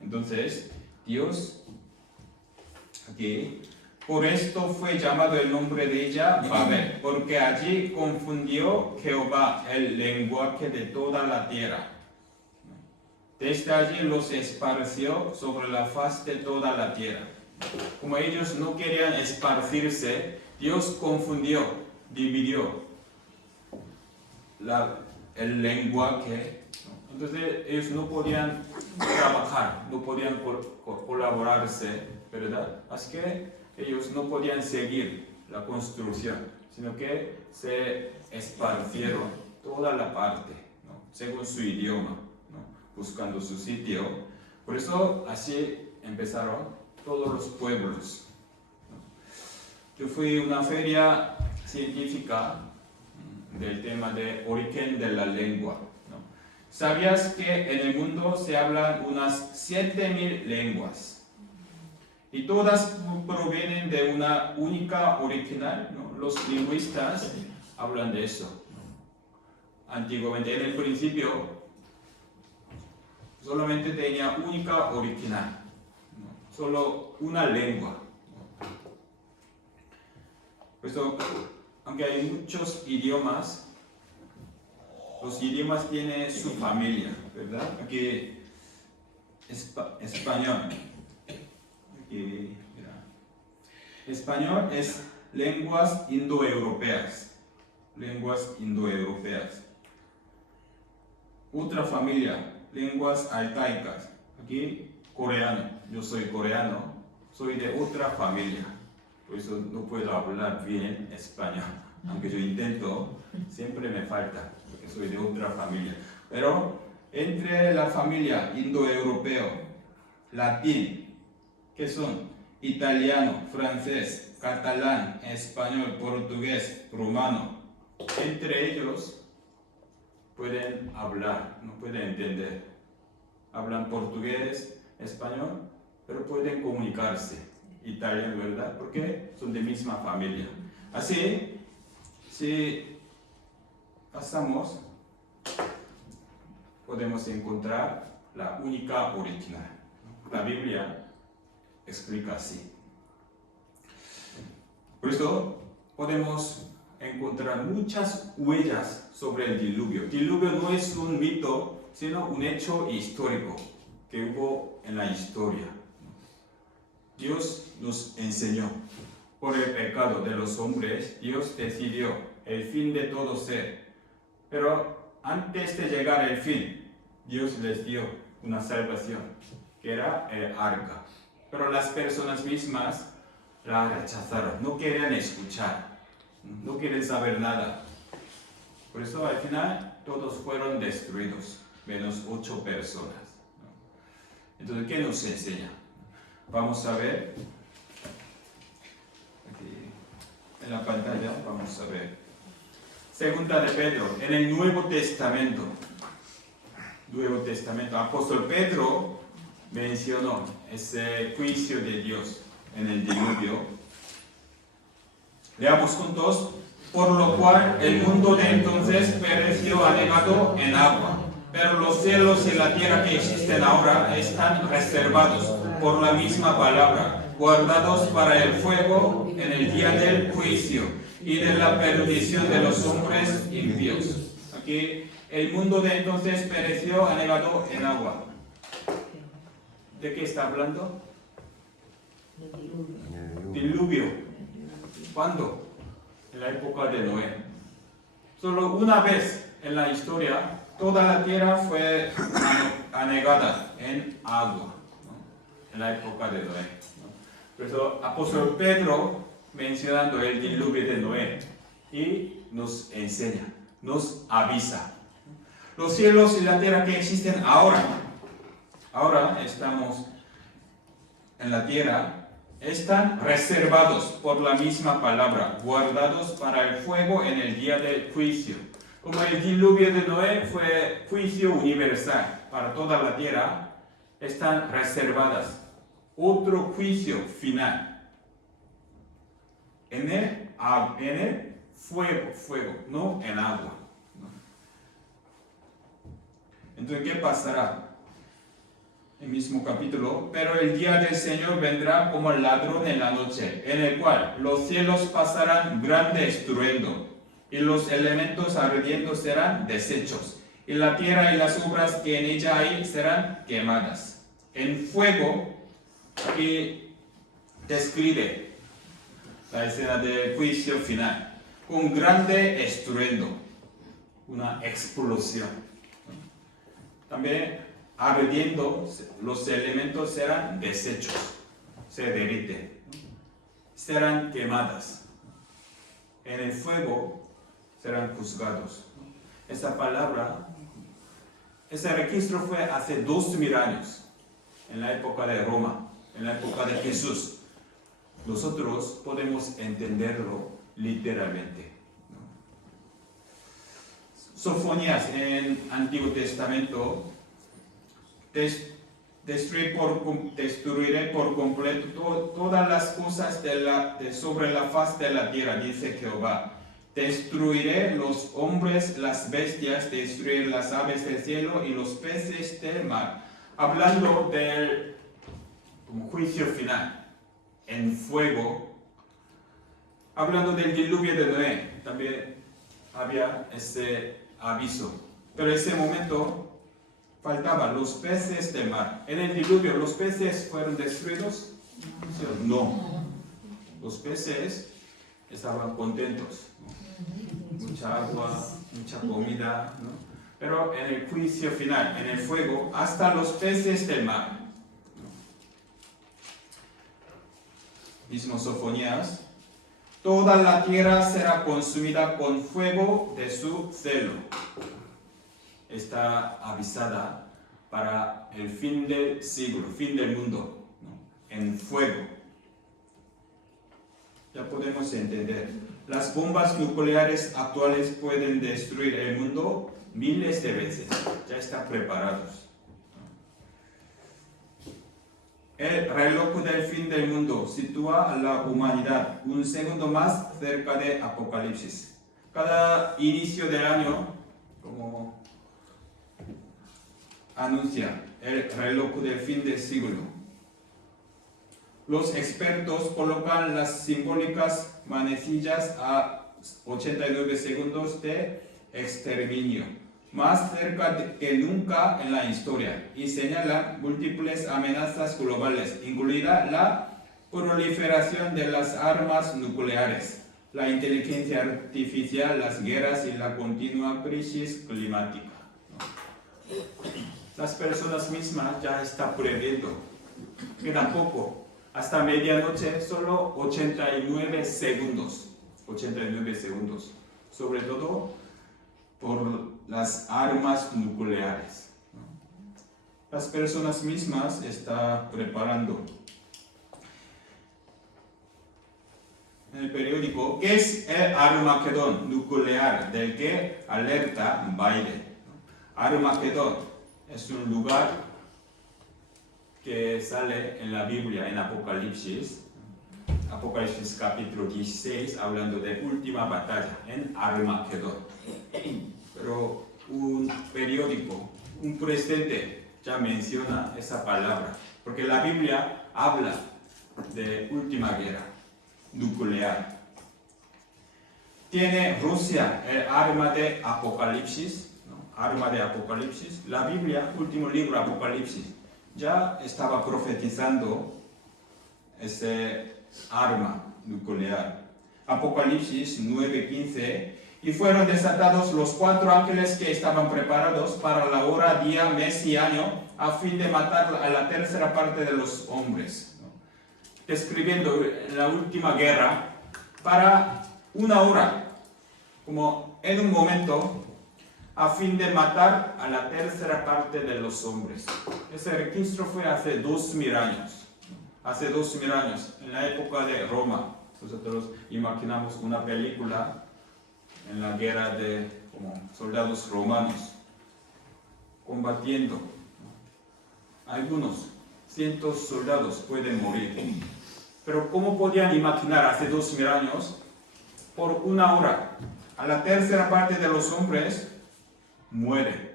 Entonces, Dios, aquí, por esto fue llamado el nombre de ella Babel, porque allí confundió Jehová el lenguaje de toda la tierra. Desde allí los esparció sobre la faz de toda la tierra. Como ellos no querían esparcirse, Dios confundió, dividió el lenguaje, ¿no? Entonces ellos no podían trabajar, no podían colaborarse, ¿verdad? Así que ellos no podían seguir la construcción, sino que se esparcieron toda la parte, ¿no? Según su idioma, ¿no? Buscando su sitio. Por eso así empezaron todos los pueblos, ¿no? Yo fui a una feria científica del tema de origen de la lengua, ¿no? ¿Sabías que en el mundo se hablan unas 7.000 lenguas? Y todas provienen de una única original, ¿no? Los lingüistas hablan de eso, ¿no? Antiguamente, en el principio, solamente tenía única original, ¿no? Solo una lengua, ¿no? Por eso, aunque hay muchos idiomas, los idiomas tienen su familia, ¿verdad? Aquí, español. Aquí, mira. Español es lenguas indoeuropeas. Lenguas indoeuropeas. Otra familia, lenguas arcaicas. Aquí, coreano. Yo soy coreano, soy de otra familia. Por eso no puedo hablar bien español. Aunque yo intento, siempre me falta, porque soy de otra familia. Pero entre la familia indoeuropeo, latín, que son italiano, francés, catalán, español, portugués, rumano, entre ellos pueden hablar, no pueden entender. Hablan portugués, español, pero pueden comunicarse. Italiano, ¿verdad? Porque son de misma familia. Así, si pasamos, podemos encontrar la única original. La Biblia explica así. Por eso podemos encontrar muchas huellas sobre el diluvio. El diluvio no es un mito, sino un hecho histórico que hubo en la historia. Dios nos enseñó. Por el pecado de los hombres, Dios decidió el fin de todo ser. Pero antes de llegar al fin, Dios les dio una salvación, que era el arca. Pero las personas mismas la rechazaron, no querían escuchar, no quieren saber nada. Por eso al final todos fueron destruidos, menos 8 personas, ¿no? Entonces, ¿qué nos enseña? Vamos a ver, aquí en la pantalla, vamos a ver. Segunda de Pedro, en el Nuevo Testamento, apóstol Pedro mencionó ese juicio de Dios en el diluvio. Leamos juntos. Por lo cual el mundo de entonces pereció anegado en agua, pero los cielos y la tierra que existen ahora están reservados por la misma palabra, guardados para el fuego en el día del juicio y de la perdición de los hombres impíos. Aquí el mundo de entonces pereció anegado en agua. ¿De qué está hablando? Diluvio. ¿Cuándo? En la época de Noé. Solo una vez en la historia toda la tierra fue anegada en agua, ¿no? En la época de Noé, ¿no? Por eso apóstol Pedro mencionando el diluvio de Noé y nos enseña, nos avisa. Los cielos y la tierra que existen ahora estamos en la tierra, están reservados por la misma palabra, guardados para el fuego en el día del juicio. Como el diluvio de Noé fue juicio universal para toda la tierra, están reservadas. Otro juicio final. En el fuego, no en agua. Entonces, ¿qué pasará? El mismo capítulo, pero el día del Señor vendrá como ladrón en la noche, en el cual los cielos pasarán grande estruendo, y los elementos ardiendo serán deshechos, y la tierra y las obras que en ella hay serán quemadas. En fuego, que describe la escena del juicio final. Un grande estruendo, una explosión. También ardiendo, los elementos serán deshechos, se derriten, serán quemadas. En el fuego serán juzgados. Esta palabra, ese registro fue hace 2000 años, en la época de Roma, en la época de Jesús. Nosotros podemos entenderlo literalmente. Sofonías en Antiguo Testamento, destruiré por completo todas las cosas sobre la faz de la tierra, dice Jehová. Destruiré los hombres, las bestias, destruiré las aves del cielo y los peces del mar. Hablando del juicio final en fuego, hablando del diluvio de Noé, también había ese aviso. Pero en ese momento faltaban los peces del mar. En el diluvio, ¿los peces fueron destruidos? No. Los peces estaban contentos. Mucha agua, mucha comida, ¿no? Pero en el juicio final, en el fuego, hasta los peces del mar. Mismo Sofonías, toda la tierra será consumida con fuego de su celo. Está avisada para el fin del siglo, fin del mundo, ¿no? En fuego. Ya podemos entender. Las bombas nucleares actuales pueden destruir el mundo miles de veces. Ya están preparados. El reloj del fin del mundo sitúa a la humanidad un segundo más cerca de Apocalipsis. Cada inicio del año, como anuncia el reloj del fin del siglo, los expertos colocan las simbólicas manecillas a 89 segundos de exterminio, más cerca que nunca en la historia, y señalan múltiples amenazas globales, incluida la proliferación de las armas nucleares, la inteligencia artificial, las guerras y la continua crisis climática. Las personas mismas ya están previendo, queda poco, hasta medianoche solo 89 segundos, sobre todo por las armas nucleares. Las personas mismas están preparando. En el periódico, ¿qué es el Armagedón nuclear del que alerta Biden? Armagedón es un lugar que sale en la Biblia, en Apocalipsis capítulo 16, hablando de última batalla en Armagedón. Pero un periódico, un presidente ya menciona esa palabra, porque la Biblia habla de última guerra nuclear. Tiene Rusia el arma de Apocalipsis, ¿no? Arma de Apocalipsis. La Biblia, último libro, Apocalipsis, ya estaba profetizando ese arma nuclear. Apocalipsis 9:15, y fueron desatados los 4 ángeles que estaban preparados para la hora, día, mes y año, a fin de matar a la tercera parte de los hombres. ¿No? Describiendo la última guerra para 1 hora, como en un momento, a fin de matar a la tercera parte de los hombres. Ese registro fue hace 2000 años. Hace 2000 años, en la época de Roma. Nosotros imaginamos una película en la guerra de como soldados romanos combatiendo. Algunos cientos soldados pueden morir. Pero ¿cómo podían imaginar hace 2000 años? Por 1 hora, a la tercera parte de los hombres muere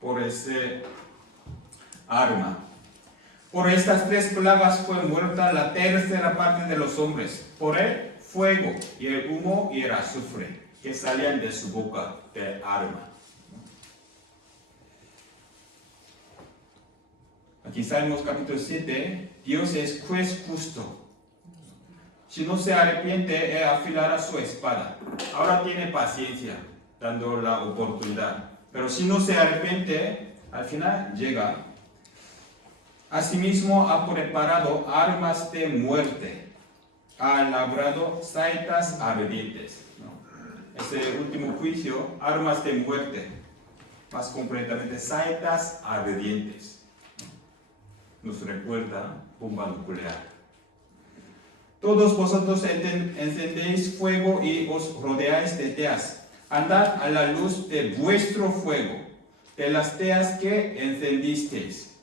por ese arma. Por estas 3 plagas fue muerta la tercera parte de los hombres, por el fuego y el humo y el azufre que salían de su boca del arma. Aquí Salmos capítulo 7, Dios es juez justo. Si no se arrepiente, él afilará su espada. Ahora tiene paciencia, dando la oportunidad. Pero si no se arrepiente, al final llega. Asimismo ha preparado armas de muerte. Ha labrado saetas ardientes. ¿No? Ese último juicio, armas de muerte. Más concretamente, saetas ardientes. ¿No? Nos recuerda bomba nuclear. Todos vosotros encendéis fuego y os rodeáis de teas. Andad a la luz de vuestro fuego, de las teas que encendisteis.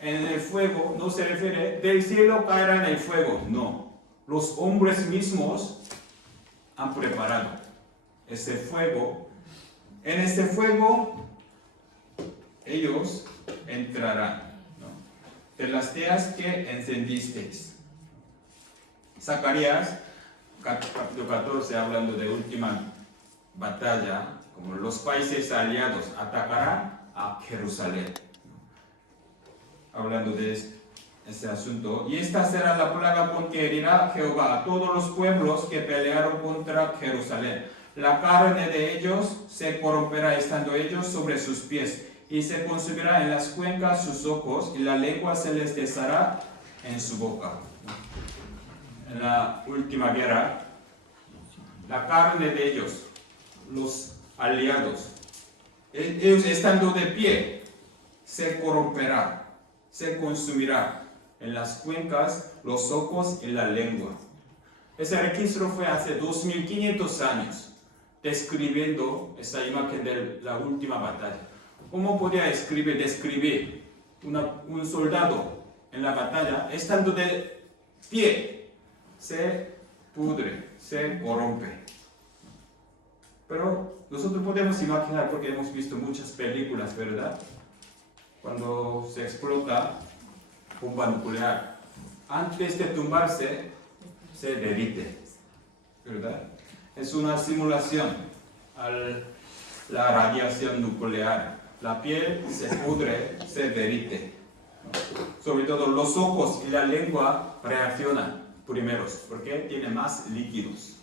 En el fuego no se refiere del cielo caerá en el fuego, no. Los hombres mismos han preparado ese fuego. En ese fuego ellos entrarán, ¿no? De las teas que encendisteis. Zacarías, capítulo 14, hablando de última batalla, como los países aliados atacarán a Jerusalén. Hablando de este asunto. Y esta será la plaga con que herirá Jehová a todos los pueblos que pelearon contra Jerusalén. La carne de ellos se corromperá estando ellos sobre sus pies, y se consumirá en las cuencas sus ojos, y la lengua se les deshará en su boca. En la última guerra, la carne de ellos, los aliados, ellos estando de pie, se corromperá, se consumirá en las cuencas, los ojos y la lengua. Ese registro fue hace 2500 años, describiendo esa imagen de la última batalla. ¿Cómo podía describir un soldado en la batalla estando de pie? Se pudre, se corrompe. Pero nosotros podemos imaginar, porque hemos visto muchas películas, ¿verdad? Cuando se explota bomba nuclear, antes de tumbarse, se derrite, ¿verdad? Es una simulación a la radiación nuclear. La piel se pudre, se derrite. Sobre todo los ojos y la lengua reaccionan primeros, porque tiene más líquidos.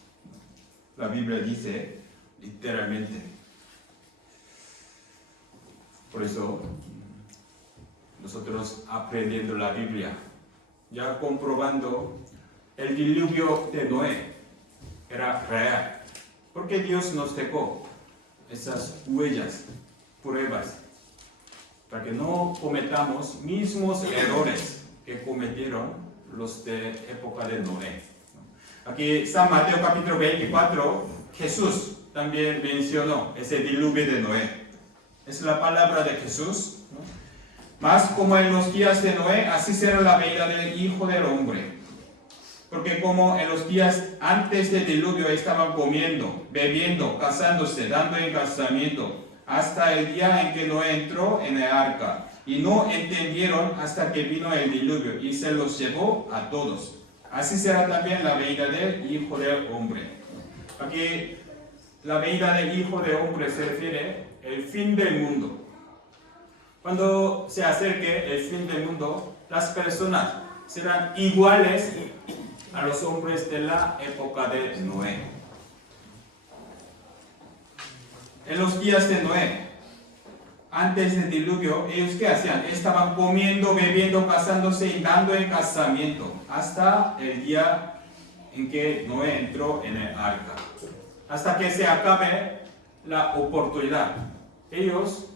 La Biblia dice literalmente. Por eso, nosotros aprendiendo la Biblia, ya comprobando el diluvio de Noé era real, porque Dios nos dejó esas huellas, pruebas, para que no cometamos mismos errores que cometieron los de época de Noé. Aquí San Mateo capítulo 24, Jesús también mencionó ese diluvio de Noé. Es la palabra de Jesús, ¿no? Mas como en los días de Noé, así será la venida del Hijo del Hombre. Porque como en los días antes del diluvio estaban comiendo, bebiendo, casándose, dando en casamiento, hasta el día en que Noé entró en el arca. Y no entendieron hasta que vino el diluvio y se los llevó a todos. Así será también la venida del Hijo del Hombre. Aquí la venida del Hijo del Hombre se refiere al fin del mundo. Cuando se acerque el fin del mundo, las personas serán iguales a los hombres de la época de Noé. En los días de Noé, antes del diluvio, ellos ¿qué hacían? Estaban comiendo, bebiendo, casándose y dando en casamiento hasta el día en que Noé entró en el arca. Hasta que se acabe la oportunidad. Ellos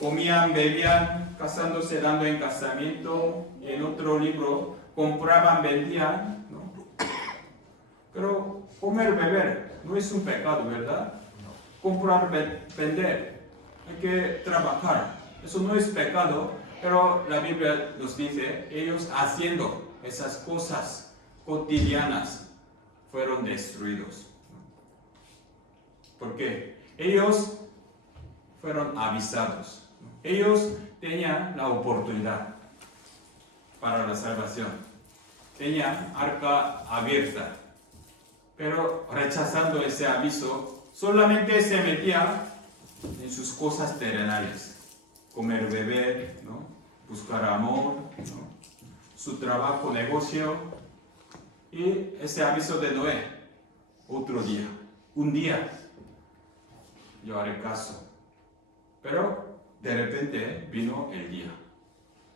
comían, bebían, casándose, dando en casamiento. En otro libro, compraban, vendían, ¿no? Pero comer, beber no es un pecado, ¿verdad? Comprar, vender. Hay que trabajar. Eso no es pecado, pero la Biblia nos dice, ellos haciendo esas cosas cotidianas fueron destruidos. ¿Por qué? Ellos fueron avisados. Ellos tenían la oportunidad para la salvación. Tenían arca abierta. Pero rechazando ese aviso, solamente se metían en sus cosas terrenales, comer, beber, ¿no? Buscar amor, ¿no? Su trabajo, negocio, Y ese aviso de Noé, otro día, un día, yo haré caso. Pero de repente vino el día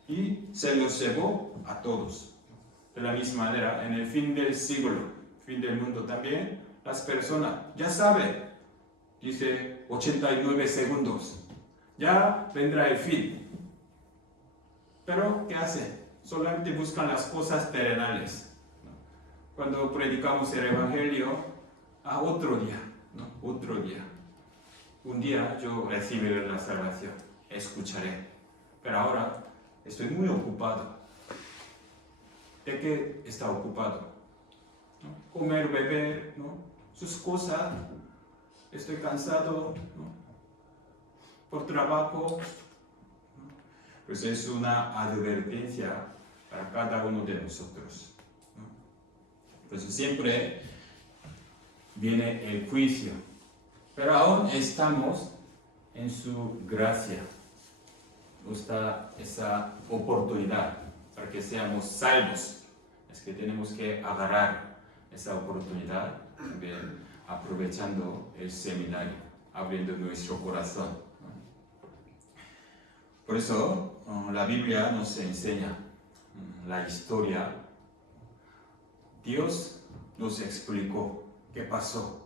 y se los llevó a todos. De la misma manera, en el fin del siglo, fin del mundo también, las personas ya saben, dice 89 segundos, ya vendrá el fin. Pero, ¿qué hacen? Solamente buscan las cosas terrenales. Cuando predicamos el Evangelio, a otro día, ¿no? Otro día. Un día yo recibiré la salvación, escucharé. Pero ahora estoy muy ocupado. ¿De qué está ocupado? ¿No? Comer, beber, ¿no? Sus cosas. Estoy cansado, ¿no? Por trabajo. Pues es una advertencia para cada uno de nosotros. Pues siempre viene el juicio, pero aún estamos en su gracia. Nos da esa oportunidad para que seamos salvos. Es que tenemos que agarrar esa oportunidad, también aprovechando el seminario, abriendo nuestro corazón. Por eso la Biblia nos enseña la historia. Dios nos explicó qué pasó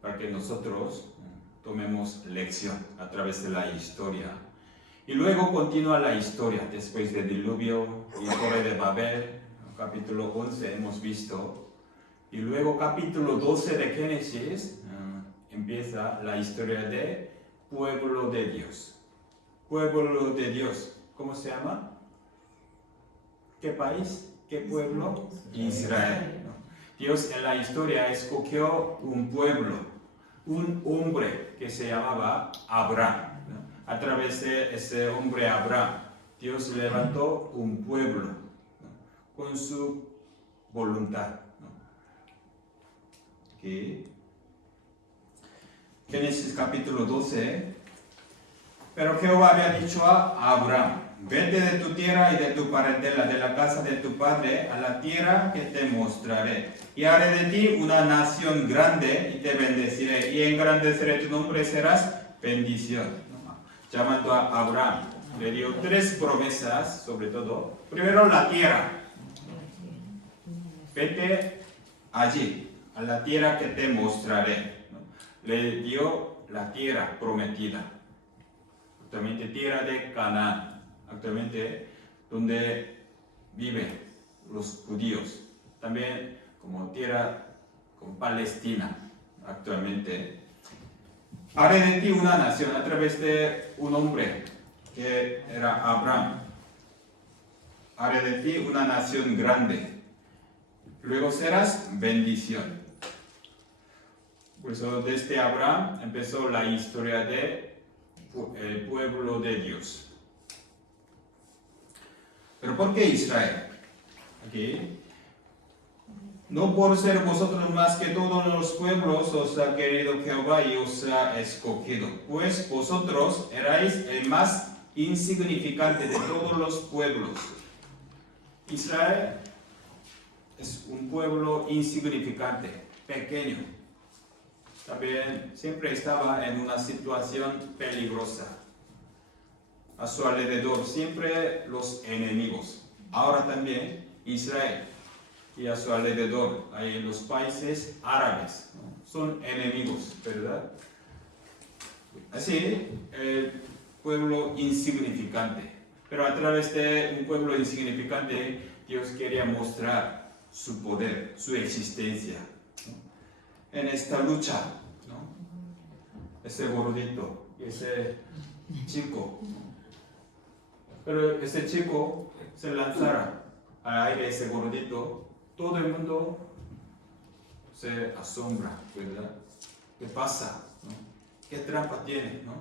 para que nosotros tomemos lección a través de la historia. Y luego continúa la historia después del diluvio y Torre de Babel, capítulo 11 hemos visto. Y luego capítulo 12 de Génesis empieza la historia de pueblo de Dios. Pueblo de Dios, ¿cómo se llama? ¿Qué país? ¿Qué pueblo? Israel. Dios en la historia escogió un pueblo, un hombre que se llamaba Abraham. A través de ese hombre Abraham, Dios levantó un pueblo con su voluntad. Aquí. Génesis capítulo 12. Pero Jehová había dicho a Abraham: vete de tu tierra y de tu parentela, de la casa de tu padre, a la tierra que te mostraré. Y haré de ti una nación grande y te bendeciré. Y engrandeceré tu nombre, serás bendición. Llamando a Abraham, le dio 3 promesas, sobre todo. Primero, la tierra. Vete allí, a la tierra que te mostraré. Le dio la tierra prometida. Actualmente tierra de Canaán, actualmente donde viven los judíos, también como tierra como Palestina, actualmente. Haré de ti una nación a través de un hombre que era Abraham. Haré de ti una nación grande. Luego serás bendición. Por eso desde Abraham empezó la historia de el pueblo de Dios. ¿Pero por qué Israel? Aquí. No por ser vosotros más que todos los pueblos os ha querido Jehová y os ha escogido, pues vosotros erais el más insignificante de todos los pueblos. Israel es un pueblo insignificante, pequeño. También siempre estaba en una situación peligrosa. A su alrededor siempre los enemigos. Ahora también Israel. Y a su alrededor hay los países árabes, ¿no? Son enemigos, ¿verdad? Así, el pueblo insignificante. Pero a través de un pueblo insignificante, Dios quería mostrar su poder, su existencia, ¿no? En esta lucha, ¿no? Ese gordito, ese chico. Pero ese chico se lanzara al aire, ese gordito, todo el mundo se asombra, ¿verdad? ¿Qué pasa? ¿No? ¿Qué trampa tiene? ¿No?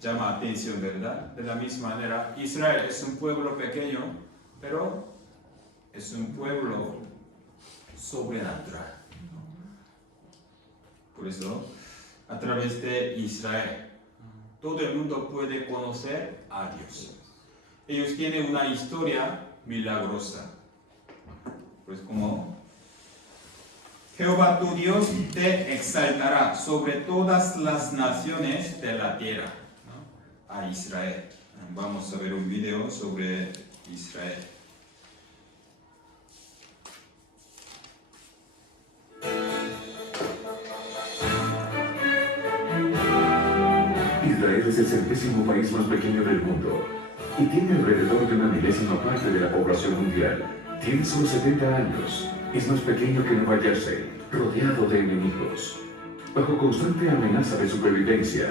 Llama atención, ¿verdad? De la misma manera, Israel es un pueblo pequeño, pero es un pueblo sobrenatural, ¿no? Por eso, a través de Israel, todo el mundo puede conocer a Dios. Ellos tienen una historia milagrosa. Pues como Jehová tu Dios te exaltará sobre todas las naciones de la tierra, ¿no? A Israel. Vamos a ver un video sobre Israel. Israel es el 70º país más pequeño del mundo y tiene alrededor de 1/10 parte de la población mundial. Tiene solo 70 años, es más pequeño que Nueva Jersey, rodeado de enemigos, bajo constante amenaza de supervivencia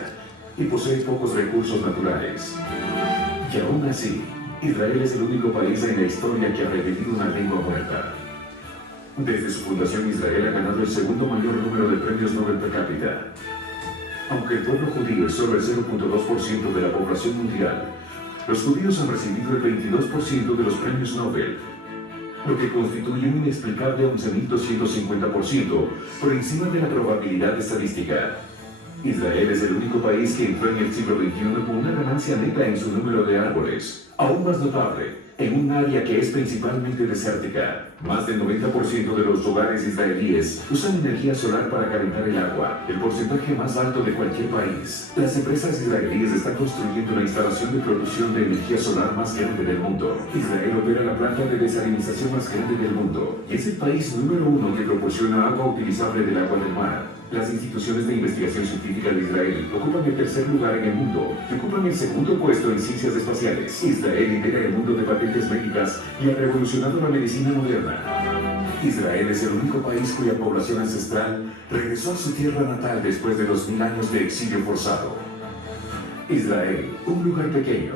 y posee pocos recursos naturales. Y aún así, Israel es el único país en la historia que ha revivido una lengua muerta. Desde su fundación, Israel ha ganado el segundo mayor número de premios Nobel per cápita. Aunque el pueblo judío es solo el 0.2% de la población mundial, los judíos han recibido el 22% de los premios Nobel, lo que constituye un inexplicable 11.250% por encima de la probabilidad estadística. Israel es el único país que entró en el siglo XXI con una ganancia neta en su número de árboles, aún más notable, en un área que es principalmente desértica. Más del 90% de los hogares israelíes usan energía solar para calentar el agua, el porcentaje más alto de cualquier país. Las empresas israelíes están construyendo la instalación de producción de energía solar más grande del mundo. Israel opera la planta de desalinización más grande del mundo y es el país número 1 que proporciona agua utilizable del agua del mar. Las instituciones de investigación científica de Israel ocupan el tercer lugar en el mundo y ocupan el segundo puesto en ciencias espaciales. Israel lidera el mundo de patentes médicas y ha revolucionado la medicina moderna. Israel es el único país cuya población ancestral regresó a su tierra natal después de 2000 años de exilio forzado. Israel, un lugar pequeño,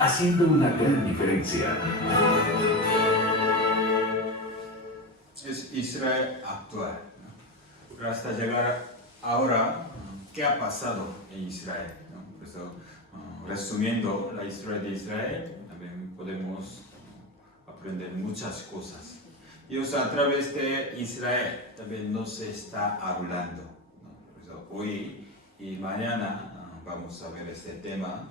haciendo una gran diferencia. Es Israel actual, ¿no? Pero hasta llegar ahora, ¿qué ha pasado en Israel? ¿No? Por eso, resumiendo la historia de Israel, también podemos aprender muchas cosas. Dios a través de Israel también nos está hablando, ¿no? Por eso, hoy y mañana vamos a ver este tema,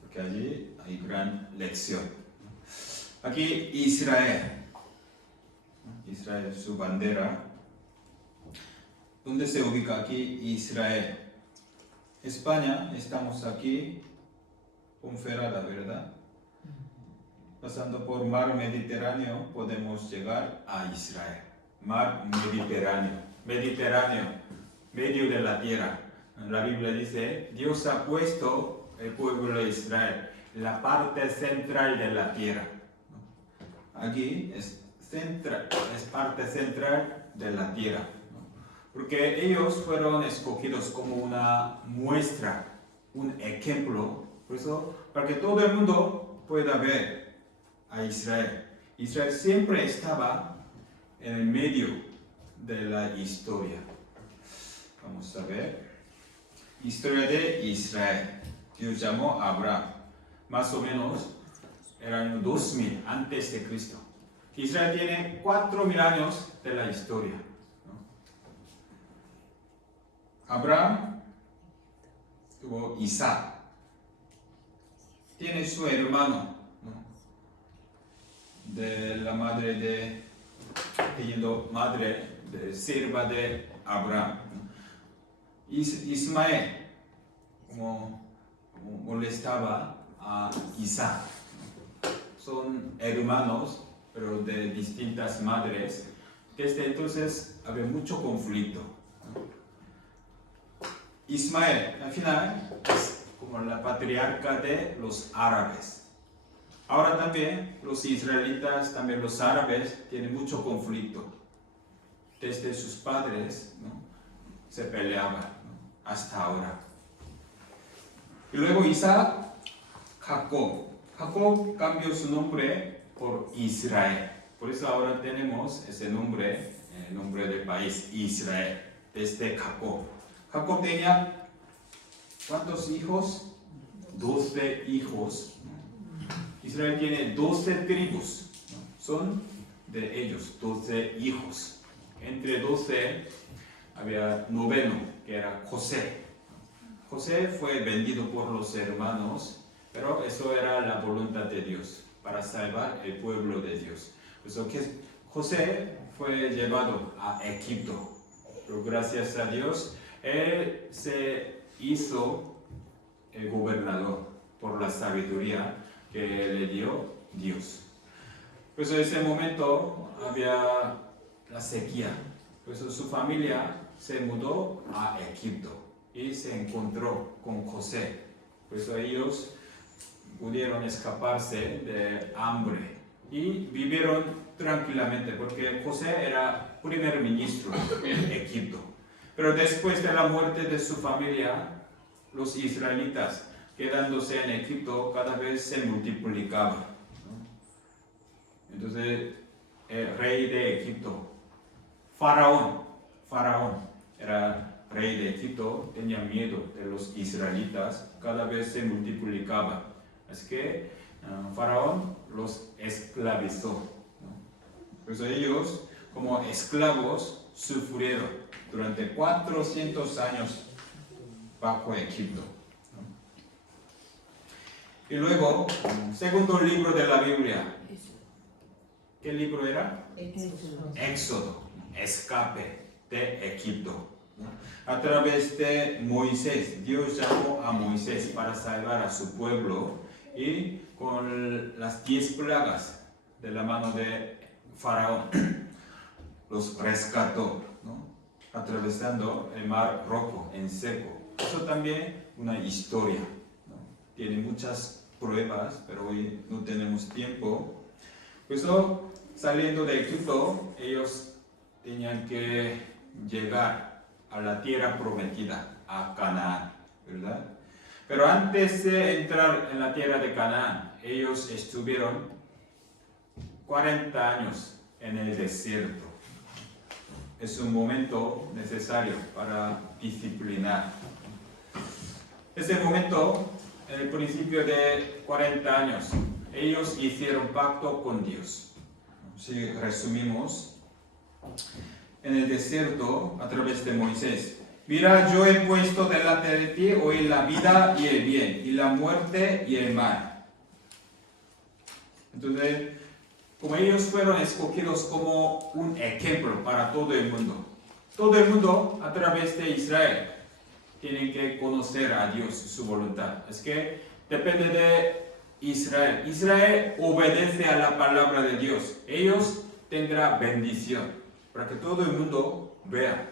porque allí hay gran lección, ¿no? Aquí Israel, Israel, su bandera. ¿Dónde se ubica aquí Israel? España, estamos aquí, Ponferrada, ¿verdad? Pasando por mar Mediterráneo podemos llegar a Israel. Mar Mediterráneo, Mediterráneo, medio de la tierra. La Biblia dice, Dios ha puesto el pueblo de Israel en la parte central de la tierra. Aquí es parte central de la tierra, ¿no? Porque ellos fueron escogidos como una muestra, un ejemplo, por eso, para que todo el mundo pueda ver a Israel. Israel siempre estaba en el medio de la historia. Vamos a ver. Historia de Israel. Dios llamó a Abraham. Más o menos eran 2000 antes de Cristo. Israel tiene 4000 años de la historia, ¿no? Abraham tuvo Isaac. Tiene su hermano, ¿no? De la madre de, teniendo madre de sierva de Abraham, ¿no? Ismael, como molestaba a Isaac, ¿no? Son hermanos, pero de distintas madres. Desde entonces había mucho conflicto, ¿no? Ismael, al final, es como la patriarca de los árabes. Ahora también los israelitas, también los árabes, tienen mucho conflicto. Desde sus padres, ¿no? Se peleaban, ¿no? Hasta ahora. Y luego Isaac, Jacob. Jacob cambió su nombre por Israel. Por eso ahora tenemos ese nombre, el nombre del país, Israel, desde Jacob. Jacob tenía, ¿cuántos hijos? 12 hijos. Israel tiene 12 tribus, ¿no? Son de ellos 12 hijos. Entre 12 había noveno, que era José. José fue vendido por los hermanos, pero eso era la voluntad de Dios, para salvar el pueblo de Dios. Por eso que José fue llevado a Egipto, pero gracias a Dios, él se hizo el gobernador por la sabiduría que le dio Dios. Pues en ese momento había la sequía, pues su familia se mudó a Egipto y se encontró con José. Pues ellos pudieron escaparse de hambre y vivieron tranquilamente porque José era primer ministro en Egipto. Pero después de la muerte de su familia, los israelitas quedándose en Egipto cada vez se multiplicaban, ¿no? Entonces el rey de Egipto, Faraón era rey de Egipto, tenía miedo de los israelitas, cada vez se multiplicaba. Así que Faraón los esclavizó, ¿no? Pues ellos, como esclavos, sufrieron durante 400 años bajo Egipto, ¿no? Y luego, segundo libro de la Biblia. ¿Qué libro era? Éxodo, escape de Egipto, ¿no? A través de Moisés, Dios llamó a Moisés para salvar a su pueblo y con las 10 plagas de la mano de Faraón los rescató, ¿no? Atravesando el mar rojo en seco. Eso también una historia, ¿no? Tiene muchas pruebas, pero hoy no tenemos tiempo. Pues saliendo de Egipto, ellos tenían que llegar a la tierra prometida, a Canaán, ¿verdad? Pero antes de entrar en la tierra de Canaán, ellos estuvieron 40 años en el desierto. Es un momento necesario para disciplinar. Ese momento, en el principio de 40 años, ellos hicieron pacto con Dios. Si resumimos, en el desierto, a través de Moisés, mira, yo he puesto delante de ti hoy la vida y el bien, y la muerte y el mal. Entonces, como ellos fueron escogidos como un ejemplo para todo el mundo a través de Israel tienen que conocer a Dios, su voluntad. Es que depende de Israel. Israel obedece a la palabra de Dios. Ellos tendrán bendición para que todo el mundo vea.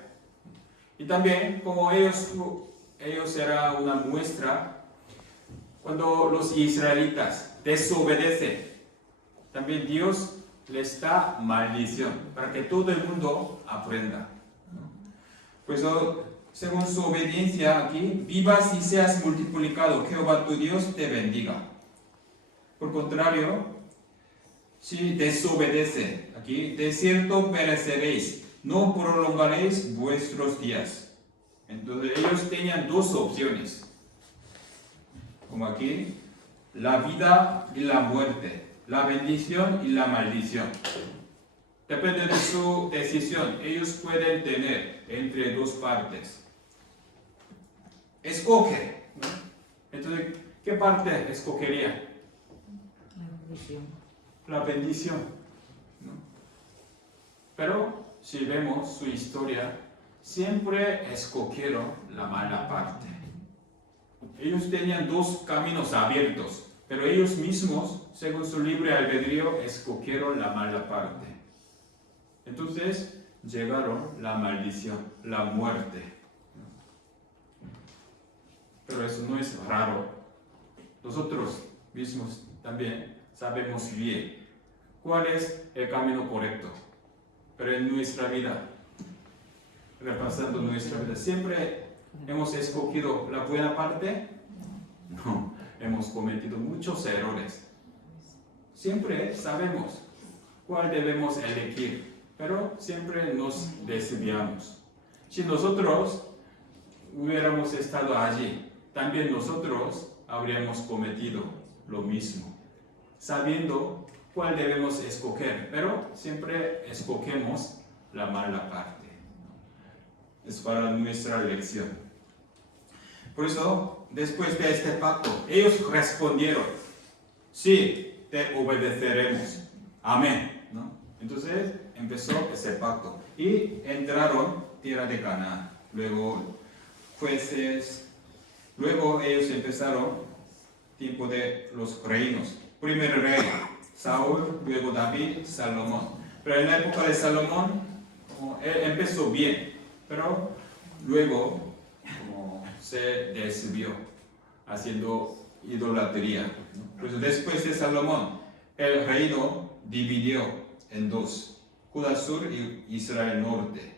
Y también, como ellos eran una muestra, cuando los israelitas desobedecen, también Dios les da maldición para que todo el mundo aprenda, ¿no? Pues según su obediencia aquí, vivas y seas multiplicado, Jehová tu Dios te bendiga. Por contrario, si desobedece aquí, de cierto pereceréis, no prolongaréis vuestros días. Entonces ellos tenían dos opciones, como aquí, la vida y la muerte, la bendición y la maldición. Depende de su decisión, ellos pueden tener entre dos partes. Escoge, ¿no? Entonces, ¿qué parte escogería? La bendición, ¿no? Pero si vemos su historia, siempre escogieron la mala parte. Ellos tenían dos caminos abiertos, pero ellos mismos, según su libre albedrío, escogieron la mala parte. Entonces llegaron la maldición, la muerte. Pero eso no es raro. Nosotros mismos también sabemos bien cuál es el camino correcto. Pero en nuestra vida, repasando nuestra vida, ¿siempre hemos escogido la buena parte? No, hemos cometido muchos errores. Siempre sabemos cuál debemos elegir, pero siempre nos desviamos. Si nosotros hubiéramos estado allí, también nosotros habríamos cometido lo mismo, sabiendo cuál debemos escoger, pero siempre escogemos la mala parte. Es para nuestra lección. Por eso, después de este pacto, ellos respondieron, sí, te obedeceremos. Amén, ¿no? Entonces empezó ese pacto y entraron tierra de Canaán. Luego jueces, luego ellos empezaron tiempo de los reinos. Primer rey Saúl, luego David, Salomón. Pero en la época de Salomón él empezó bien, pero luego se desvió haciendo idolatría, ¿no? Por eso después de Salomón el reino dividió en dos: Judá sur y Israel norte.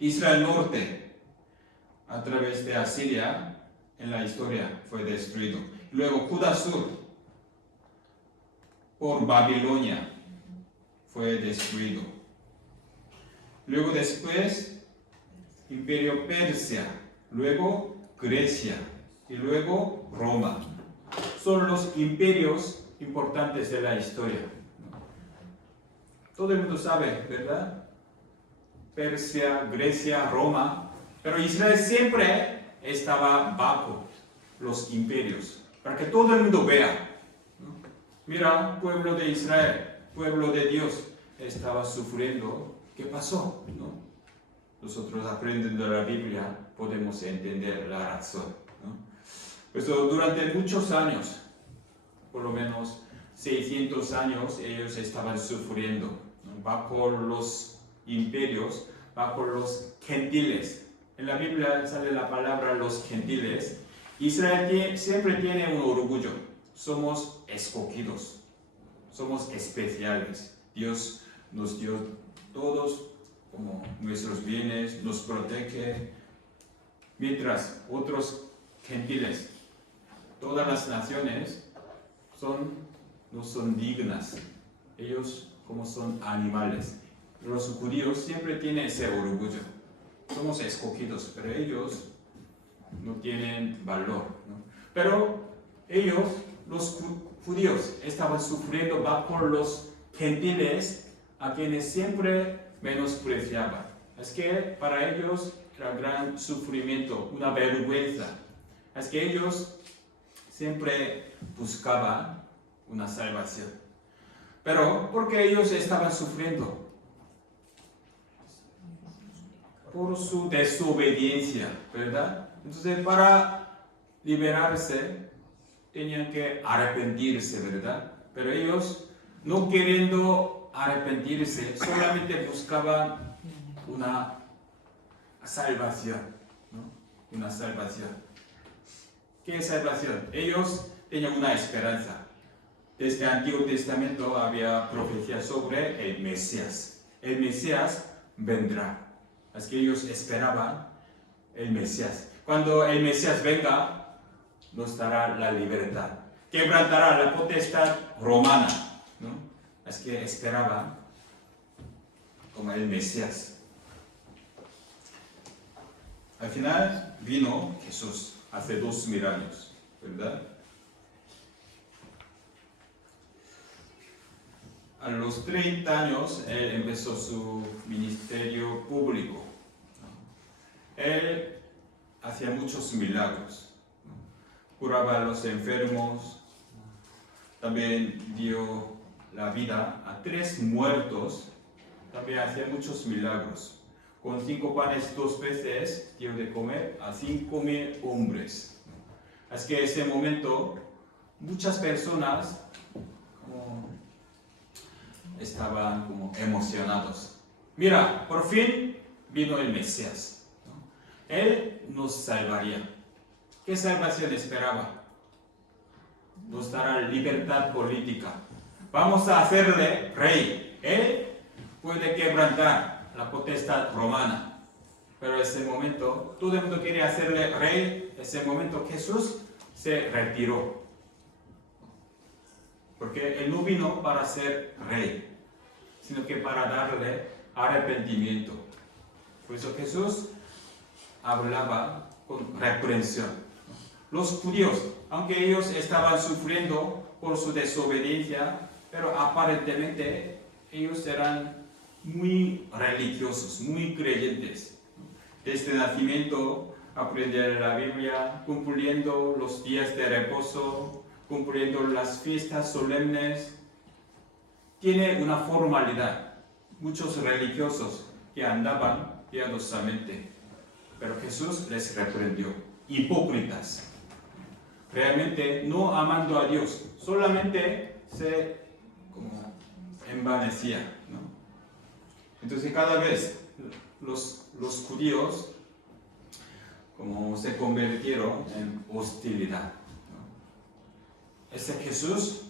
Israel norte, a través de Asiria, en la historia fue destruido. Luego Judá sur, por Babilonia, fue destruido. Luego después, Imperio Persia, luego Grecia y luego Roma. Son los imperios importantes de la historia. Todo el mundo sabe, ¿verdad? Persia, Grecia, Roma, pero Israel siempre estaba bajo los imperios, para que todo el mundo vea, ¿no? Mira, pueblo de Israel, pueblo de Dios, estaba sufriendo. ¿Qué pasó? ¿No? Nosotros aprendiendo la Biblia podemos entender la razón, ¿no? Pues durante muchos años, por lo menos 600 años, ellos estaban sufriendo, ¿no? Bajo los imperios, bajo los gentiles. En la Biblia sale la palabra los gentiles. Israel siempre tiene un orgullo. Somos escogidos, somos especiales. Dios nos dio todos como nuestros bienes, nos protege, mientras otros gentiles, todas las naciones no son dignas. Ellos como son animales. Los judíos siempre tienen ese orgullo. Somos escogidos, pero ellos no tienen valor, ¿no? Pero ellos, los judíos, estaban sufriendo bajo los gentiles, a quienes siempre menospreciaban. Es que para ellos era gran sufrimiento, una vergüenza. Es que ellos siempre buscaban una salvación. Pero, ¿por qué ellos estaban sufriendo? Por su desobediencia, ¿verdad? Entonces, para liberarse, tenían que arrepentirse, ¿verdad? Pero ellos, no queriendo arrepentirse, solamente buscaban una salvación, ¿no? Una salvación. ¿Qué es salvación? Ellos tenían una esperanza. Desde el Antiguo Testamento había profecía sobre el Mesías. El Mesías vendrá. Así que ellos esperaban el Mesías. Cuando el Mesías venga, nos dará la libertad. Quebrantará la potestad romana, ¿no? Así que esperaban como el Mesías. Al final vino Jesús hace 2000 años, ¿verdad? A los 30 años, él empezó su ministerio público. Él hacía muchos milagros. Curaba a los enfermos. También dio la vida a 3 muertos. También hacía muchos milagros. Con 5 panes y 2 peces dio de comer a 5,000 hombres. Así que en ese momento, muchas personas estaban como emocionados. Mira, por fin vino el Mesías, ¿no? Él nos salvaría. ¿Qué salvación esperaba? Nos dará libertad política. Vamos a hacerle rey. Él puede quebrantar la potestad romana. Pero en ese momento, todo el mundo quería hacerle rey. En ese momento Jesús se retiró. Porque él no vino para ser rey, sino que para darle arrepentimiento. Por eso Jesús hablaba con reprensión. Los judíos, aunque ellos estaban sufriendo por su desobediencia, pero aparentemente ellos eran muy religiosos, muy creyentes. Desde el nacimiento aprendieron la Biblia, cumpliendo los días de reposo, cumpliendo las fiestas solemnes. tiene una formalidad. Muchos religiosos que andaban piadosamente, pero Jesús les reprendió. Hipócritas. Realmente no amando a Dios, solamente se envanecía, ¿no? Entonces cada vez los judíos se convirtieron en hostilidad, ¿no? Ese Jesús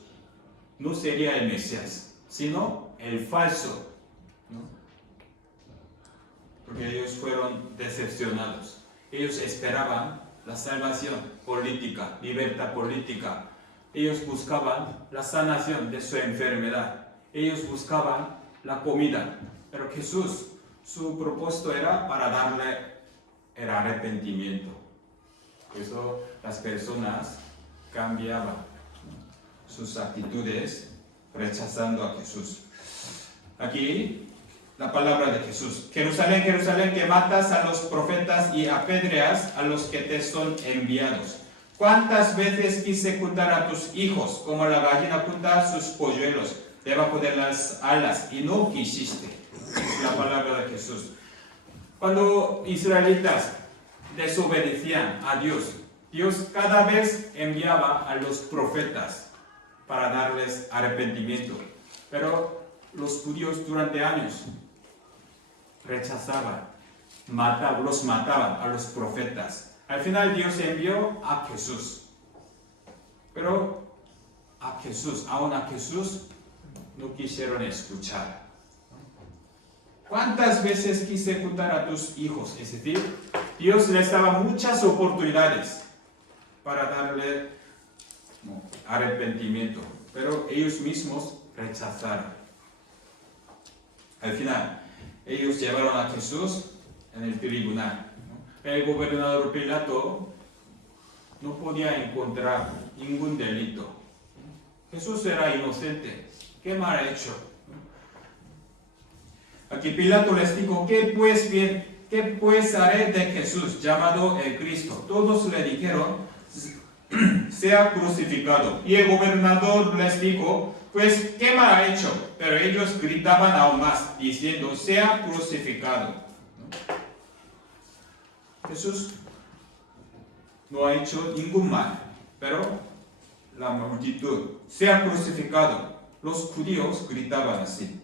no sería el Mesías, sino el falso, ¿no? Porque ellos fueron decepcionados. Ellos esperaban la salvación política, libertad política. Ellos buscaban la sanación de su enfermedad. Ellos buscaban la comida. Pero Jesús, su propósito era para darle el arrepentimiento. Por eso las personas cambiaban, ¿no?, sus actitudes rechazando a Jesús. Aquí la palabra de Jesús. Jerusalén, Jerusalén, que matas a los profetas y apedreas a los que te son enviados. ¿Cuántas veces quise juntar a tus hijos, como la gallina junta sus polluelos debajo de las alas, y no quisiste? Es la palabra de Jesús. Cuando israelitas desobedecían a Dios, Dios cada vez enviaba a los profetas para darles arrepentimiento. Pero los judíos durante años rechazaban, los mataban a los profetas. Al final Dios envió a Jesús. Pero aún a Jesús no quisieron escuchar. ¿Cuántas veces quise juntar a tus hijos? Es decir, Dios les daba muchas oportunidades para darle arrepentimiento, pero ellos mismos rechazaron. Al final, ellos llevaron a Jesús en el tribunal, ¿no? El gobernador Pilato no podía encontrar ningún delito. Jesús era inocente. ¿Qué mal ha hecho? Aquí Pilato les dijo: ¿qué pues haré de Jesús, llamado el Cristo? Todos le dijeron: sea crucificado. Y el gobernador les dijo: pues, ¿qué mal ha hecho? Pero ellos gritaban aún más, diciendo: sea crucificado, ¿no? Jesús no ha hecho ningún mal, pero la multitud: sea crucificado. Los judíos gritaban así.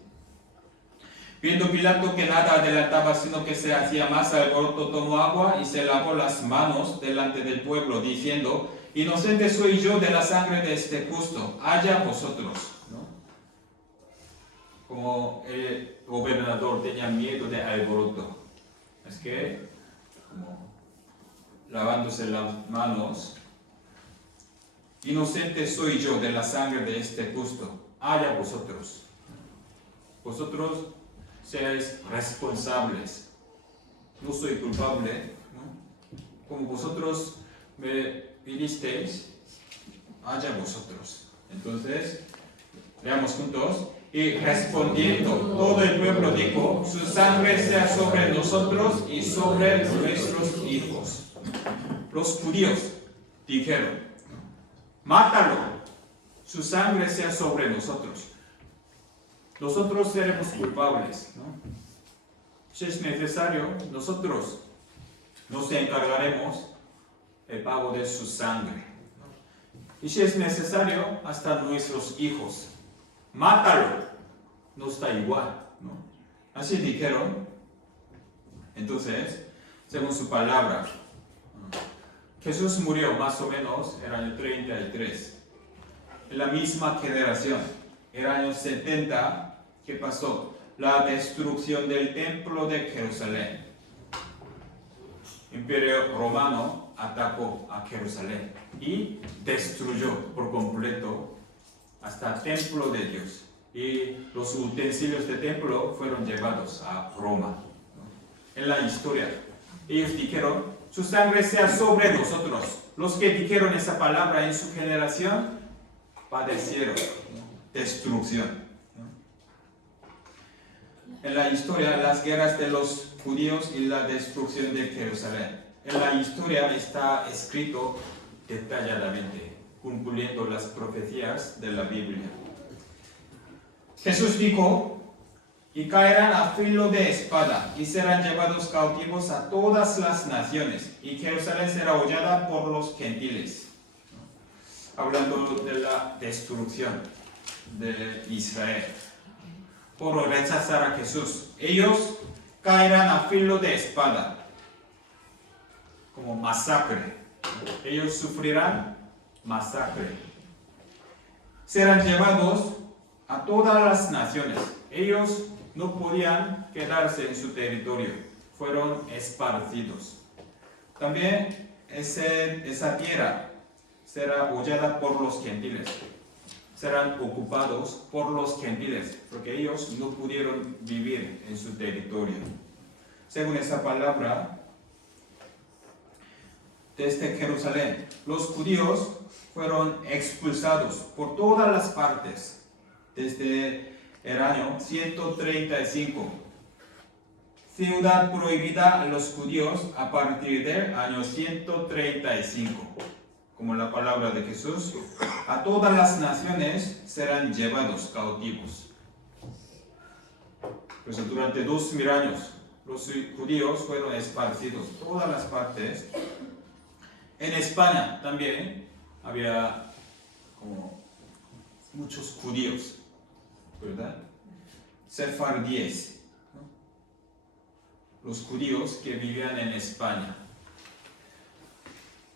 Viendo Pilato que nada adelantaba, sino que se hacía más alboroto, tomó agua y se lavó las manos delante del pueblo, diciendo: inocente soy yo de la sangre de este justo, haya vosotros, ¿no? Como el gobernador tenía miedo de alboroto, es que, como lavándose las manos: inocente soy yo de la sangre de este justo, haya vosotros. Vosotros seáis responsables. No soy culpable, ¿no? Como vosotros me vinisteis, haya vosotros. Entonces, leamos juntos. Y respondiendo, todo el pueblo dijo: su sangre sea sobre nosotros y sobre nuestros hijos. Los judíos dijeron: mátalo, su sangre sea sobre nosotros. Nosotros seremos culpables, ¿no? Si es necesario, nosotros nos encargaremos el pago de su sangre. Y si es necesario, hasta nuestros hijos. Mátalo, nos da igual, ¿no? Así dijeron. Entonces, según su palabra, Jesús murió más o menos en el año 33. En la misma generación, en el año 70, ¿qué pasó? La destrucción del templo de Jerusalén. El Imperio Romano atacó a Jerusalén y destruyó por completo hasta el templo de Dios. Y los utensilios del templo fueron llevados a Roma. En la historia, ellos dijeron: su sangre sea sobre nosotros. Los que dijeron esa palabra en su generación padecieron destrucción. En la historia, las guerras de los judíos y la destrucción de Jerusalén. En la historia está escrito detalladamente, cumpliendo las profecías de la Biblia. Jesús dijo, y caerán a filo de espada y serán llevados cautivos a todas las naciones, y Jerusalén será hollada por los gentiles. Hablando de la destrucción de Israel por rechazar a Jesús. Ellos caerán a filo de espada, como masacre. Ellos sufrirán masacre. Serán llevados a todas las naciones. Ellos no podían quedarse en su territorio, fueron esparcidos. También esa tierra será hollada por los gentiles, serán ocupados por los gentiles, porque ellos no pudieron vivir en su territorio. Según esa palabra, desde Jerusalén, los judíos fueron expulsados por todas las partes desde el año 135. Ciudad prohibida a los judíos a partir del año 135. Como la palabra de Jesús, a todas las naciones serán llevados cautivos. Por eso durante 2000 años los judíos fueron esparcidos en todas las partes. En España también había como muchos judíos, ¿verdad? Sefardíes, ¿no? Los judíos que vivían en España.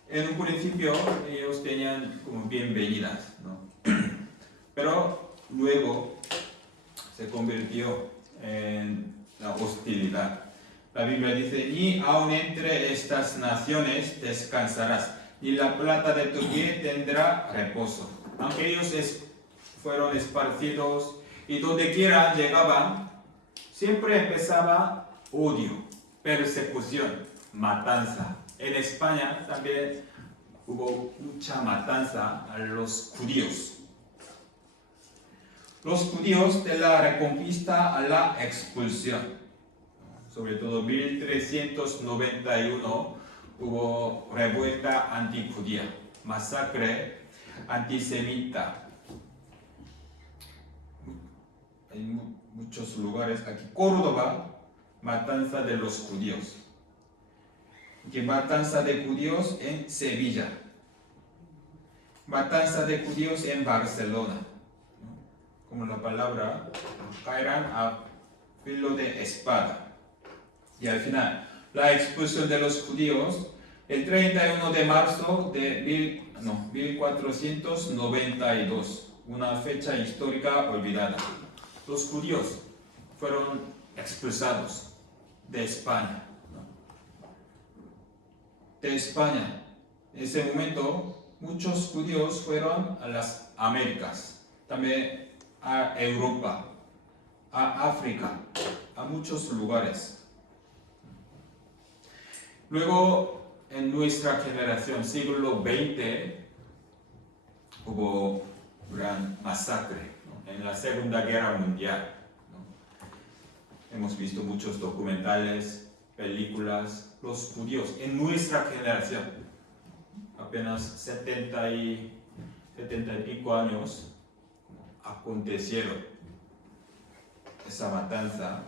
En un principio ellos tenían como bienvenidas, ¿no? Pero luego se convirtió en la hostilidad. La Biblia dice, ni aun entre estas naciones descansarás, ni la plata de tu pie tendrá reposo. Aunque ellos fueron esparcidos y donde quiera llegaban, siempre empezaba odio, persecución, matanza. En España también hubo mucha matanza a los judíos. Los judíos de la reconquista a la expulsión. Sobre todo en 1391 hubo revuelta antijudía, masacre antisemita. En muchos lugares, aquí Córdoba, matanza de los judíos. Que matanza de judíos en Sevilla, matanza de judíos en Barcelona, ¿no? Como la palabra, caerán a filo de espada. Y al final, la expulsión de los judíos, el 31 de marzo de 1492, una fecha histórica olvidada. Los judíos fueron expulsados de España. De España. En ese momento, muchos judíos fueron a las Américas, también a Europa, a África, a muchos lugares. Luego, en nuestra generación, siglo XX, hubo gran masacre, ¿no? En la Segunda Guerra Mundial, ¿no? Hemos visto muchos documentales, películas. Los judíos en nuestra generación, apenas 70 y pico años, acontecieron esa matanza.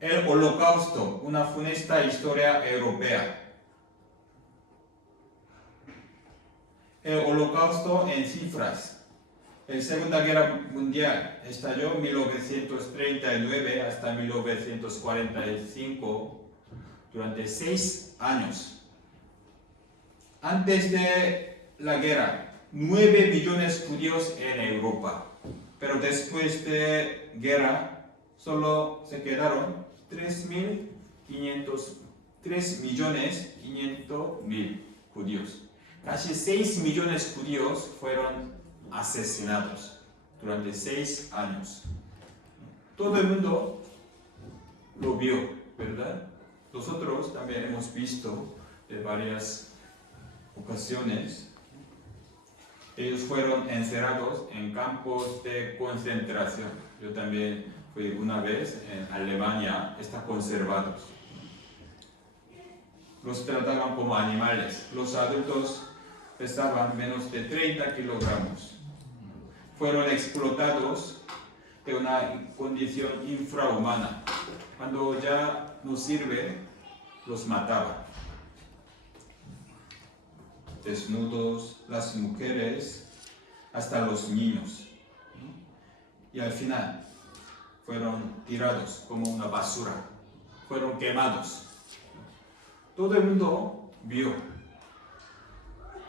El Holocausto, una funesta historia europea. El Holocausto en cifras. La Segunda Guerra Mundial estalló en 1939 hasta 1945. Durante 6 años. Antes de la guerra, 9 millones de judíos en Europa. Pero después de guerra, solo se quedaron 3.500.000 judíos. Casi 6 millones de judíos fueron asesinados durante 6 años. Todo el mundo lo vio, ¿verdad? Nosotros también hemos visto de varias ocasiones. Ellos fueron encerrados en campos de concentración. Yo también fui una vez en Alemania, están conservados. Los trataban como animales. Los adultos pesaban menos de 30 kilogramos. Fueron explotados de una condición infrahumana. Cuando ya no sirve, los mataba. Desnudos, las mujeres, hasta los niños. Y al final fueron tirados como una basura, fueron quemados. Todo el mundo vio.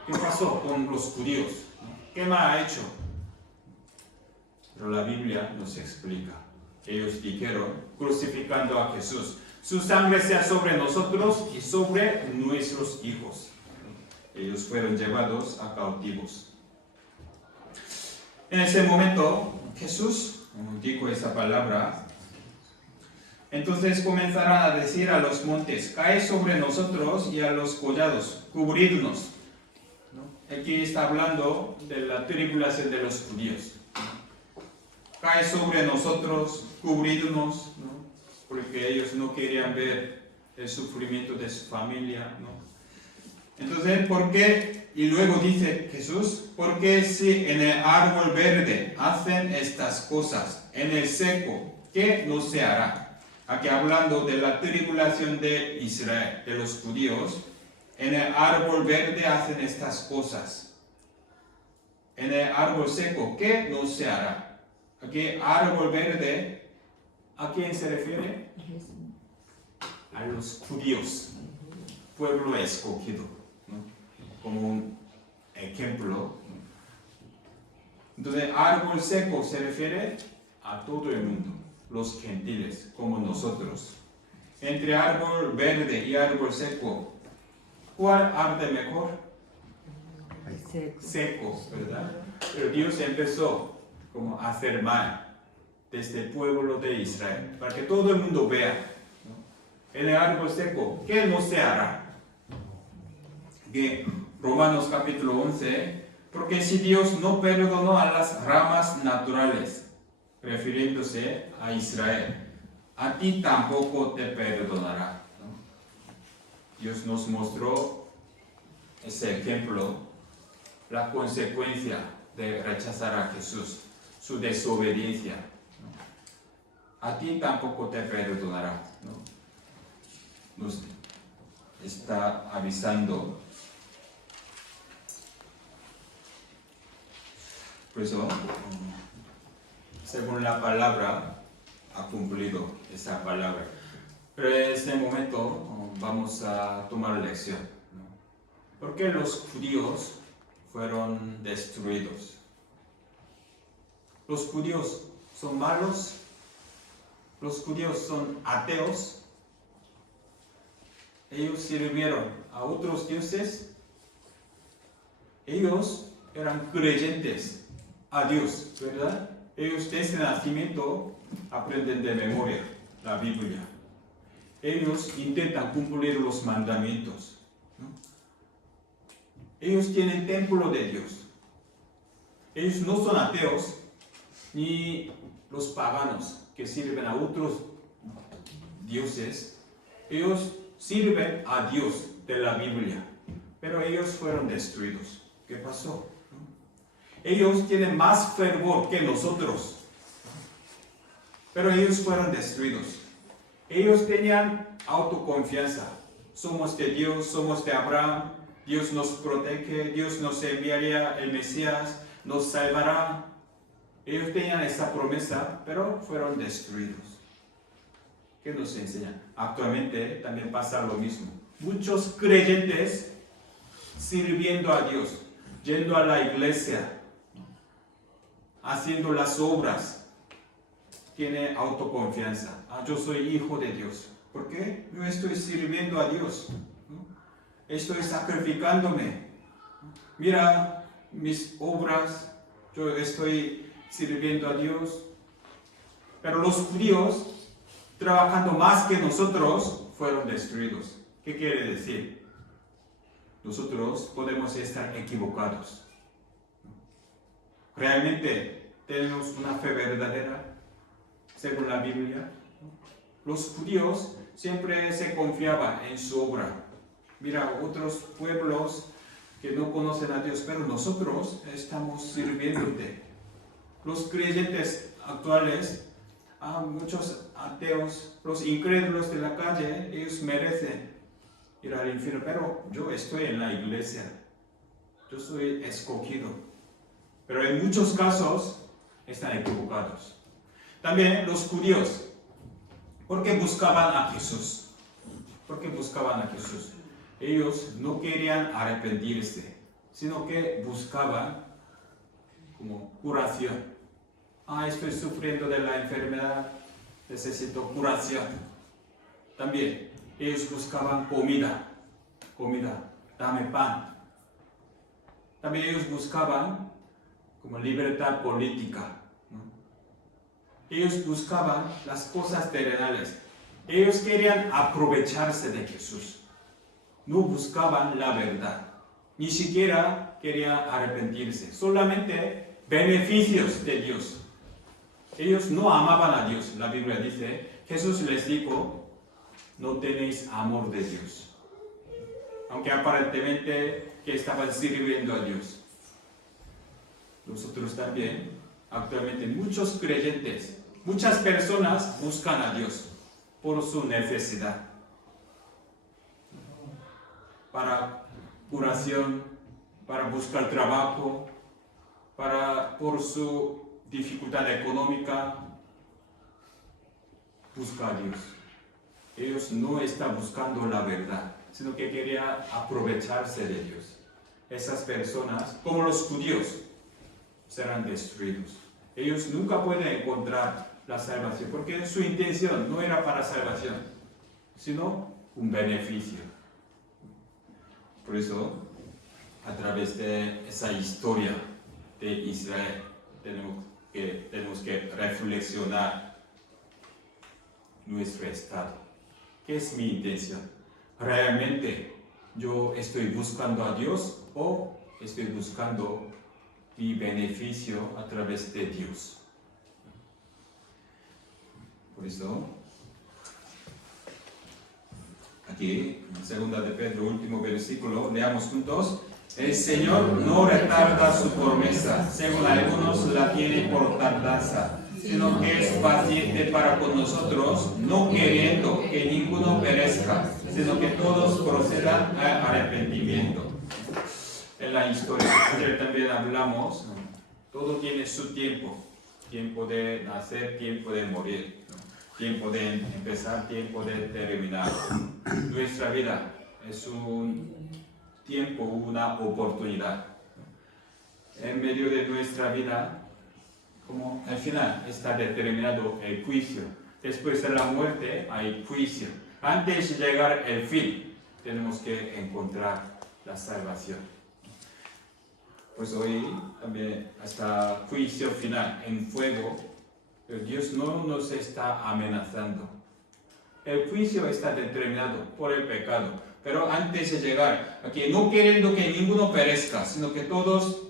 ¿Qué pasó con los judíos? ¿Qué mal ha hecho? Pero la Biblia nos explica. Ellos dijeron, crucificando a Jesús, su sangre sea sobre nosotros y sobre nuestros hijos. Ellos fueron llevados a cautivos. En ese momento, Jesús dijo esa palabra. Entonces comenzarán a decir a los montes, cae sobre nosotros, y a los collados, cubridnos. Aquí está hablando de la tribulación de los judíos. Cae sobre nosotros, cubridnos, ¿no? Porque ellos no querían ver el sufrimiento de su familia, ¿no? Entonces, ¿por qué? Y luego dice Jesús, porque si en el árbol verde hacen estas cosas, en el seco, ¿qué no se hará? Aquí hablando de la tribulación de Israel, de los judíos, en el árbol verde hacen estas cosas. En el árbol seco, ¿qué no se hará? Aquí árbol verde, ¿a quién se refiere? A los judíos, pueblo escogido, ¿no? Como un ejemplo. Entonces, árbol seco se refiere a todo el mundo, los gentiles, como nosotros. Entre árbol verde y árbol seco, ¿cuál arde mejor? Seco, ¿verdad? Pero Dios empezó como a hacer mal desde el pueblo de Israel, para que todo el mundo vea, ¿no? En el árbol seco, ¿qué no se hará? Que Romanos capítulo 11, porque si Dios no perdonó a las ramas naturales, refiriéndose a Israel, a ti tampoco te perdonará, ¿no? Dios nos mostró ese ejemplo, la consecuencia de rechazar a Jesús, su desobediencia, ¿no? A ti tampoco te perdonará, ¿no? Nos está avisando. Por eso, según la palabra, ha cumplido esa palabra. Pero en este momento vamos a tomar lección, ¿no? ¿Por qué los judíos fueron destruidos? ¿Los judíos son malos? ¿Los judíos son ateos? ¿Ellos sirvieron a otros dioses? Ellos eran creyentes a Dios, ¿verdad? Ellos desde el nacimiento aprenden de memoria la Biblia. Ellos intentan cumplir los mandamientos, ¿no? Ellos tienen templo de Dios. Ellos no son ateos ni los paganos que sirven a otros dioses. Ellos sirven a Dios de la Biblia, pero ellos fueron destruidos. ¿Qué pasó? Ellos tienen más fervor que nosotros, pero ellos fueron destruidos. Ellos tenían autoconfianza. Somos de Dios, somos de Abraham, Dios nos protege, Dios nos enviaría el Mesías, nos salvará. Ellos tenían esa promesa, pero fueron destruidos. ¿Qué nos enseña? Actualmente también pasa lo mismo. Muchos creyentes sirviendo a Dios, yendo a la iglesia, haciendo las obras, tiene autoconfianza. Yo soy hijo de Dios. ¿Por qué? Yo estoy sirviendo a Dios, ¿no? Estoy sacrificándome. Mira mis obras, yo estoy sirviendo a Dios. Pero los judíos, trabajando más que nosotros, fueron destruidos. ¿Qué quiere decir? Nosotros podemos estar equivocados. ¿Realmente tenemos una fe verdadera según la Biblia? Los judíos siempre se confiaban en su obra. Mira, otros pueblos que no conocen a Dios, pero nosotros estamos sirviéndote. los creyentes actuales, muchos ateos, los incrédulos de la calle, ellos merecen ir al infierno, pero yo estoy en la iglesia, yo soy escogido. Pero en muchos casos están equivocados. También los judíos, ¿por qué buscaban a Jesús? ¿Por qué buscaban a Jesús? Ellos no querían arrepentirse, sino que buscaban como curación. Estoy sufriendo de la enfermedad, necesito curación. También ellos buscaban comida, dame pan. También ellos buscaban como libertad política, ¿no? Ellos buscaban las cosas terrenales. Ellos querían aprovecharse de Jesús. No buscaban la verdad. Ni siquiera querían arrepentirse. Solamente beneficios de Dios. Ellos no amaban a Dios. La Biblia dice, Jesús les dijo, no tenéis amor de Dios. Aunque aparentemente que estaban sirviendo a Dios. Nosotros también, actualmente muchos creyentes, muchas personas buscan a Dios por su necesidad. Para curación, para buscar trabajo, por su dificultad económica, busca a Dios. Ellos no están buscando la verdad, sino que querían aprovecharse de Dios. Esas personas, como los judíos, serán destruidos. Ellos nunca pueden encontrar la salvación, porque su intención no era para salvación, sino un beneficio. Por eso, a través de esa historia de Israel, tenemos que reflexionar nuestro estado. ¿Qué es mi intención? ¿Realmente yo estoy buscando a Dios o estoy buscando mi beneficio a través de Dios? Por eso, aquí, en 2 de Pedro, último versículo, leamos juntos. El Señor no retarda su promesa, según algunos la tienen por tardanza, sino que es paciente para con nosotros, no queriendo que ninguno perezca, sino que todos procedan al arrepentimiento. En la historia ayer también hablamos, todo tiene su tiempo, tiempo de nacer, tiempo de morir, tiempo de empezar, tiempo de terminar. Nuestra vida es un tiempo, una oportunidad. En medio de nuestra vida, como al final está determinado el juicio. Después de la muerte hay juicio. Antes de llegar al fin, tenemos que encontrar la salvación. Pues hoy también hasta juicio final en fuego, pero Dios no nos está amenazando. El juicio está determinado por el pecado, pero antes de llegar aquí, no queriendo que ninguno perezca, sino que todos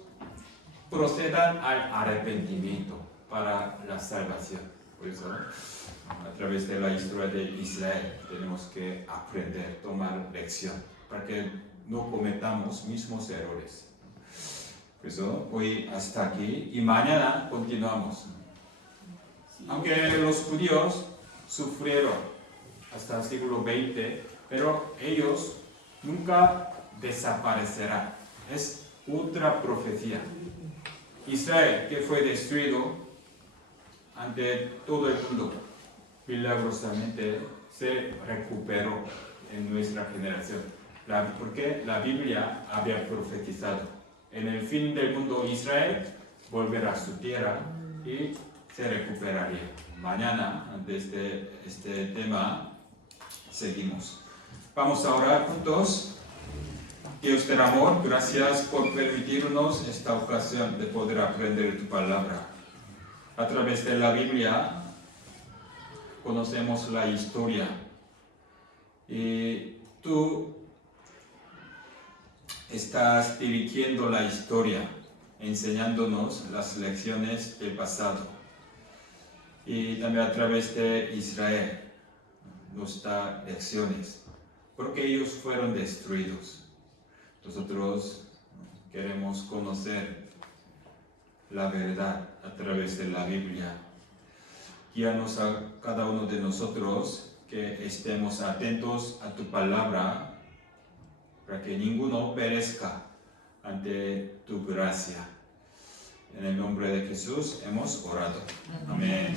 procedan al arrepentimiento para la salvación. Por eso, a través de la historia de Israel, tenemos que aprender, tomar lección, para que no cometamos mismos errores. Por eso, hoy hasta aquí y mañana continuamos. Aunque los judíos sufrieron hasta el siglo XX, pero ellos nunca desaparecerán. Es otra profecía. Israel, que fue destruido ante todo el mundo, milagrosamente se recuperó en nuestra generación. Porque la Biblia había profetizado. En el fin del mundo, Israel volverá a su tierra y se recuperaría. Mañana, desde este tema, seguimos. Vamos a orar juntos. Dios del amor, gracias por permitirnos esta ocasión de poder aprender tu palabra. A través de la Biblia conocemos la historia y tú estás dirigiendo la historia, enseñándonos las lecciones del pasado. Y también a través de Israel nos da lecciones, porque ellos fueron destruidos. Nosotros queremos conocer la verdad a través de la Biblia. Guíanos a cada uno de nosotros que estemos atentos a tu palabra para que ninguno perezca ante tu gracia. En el nombre de Jesús hemos orado. Amén.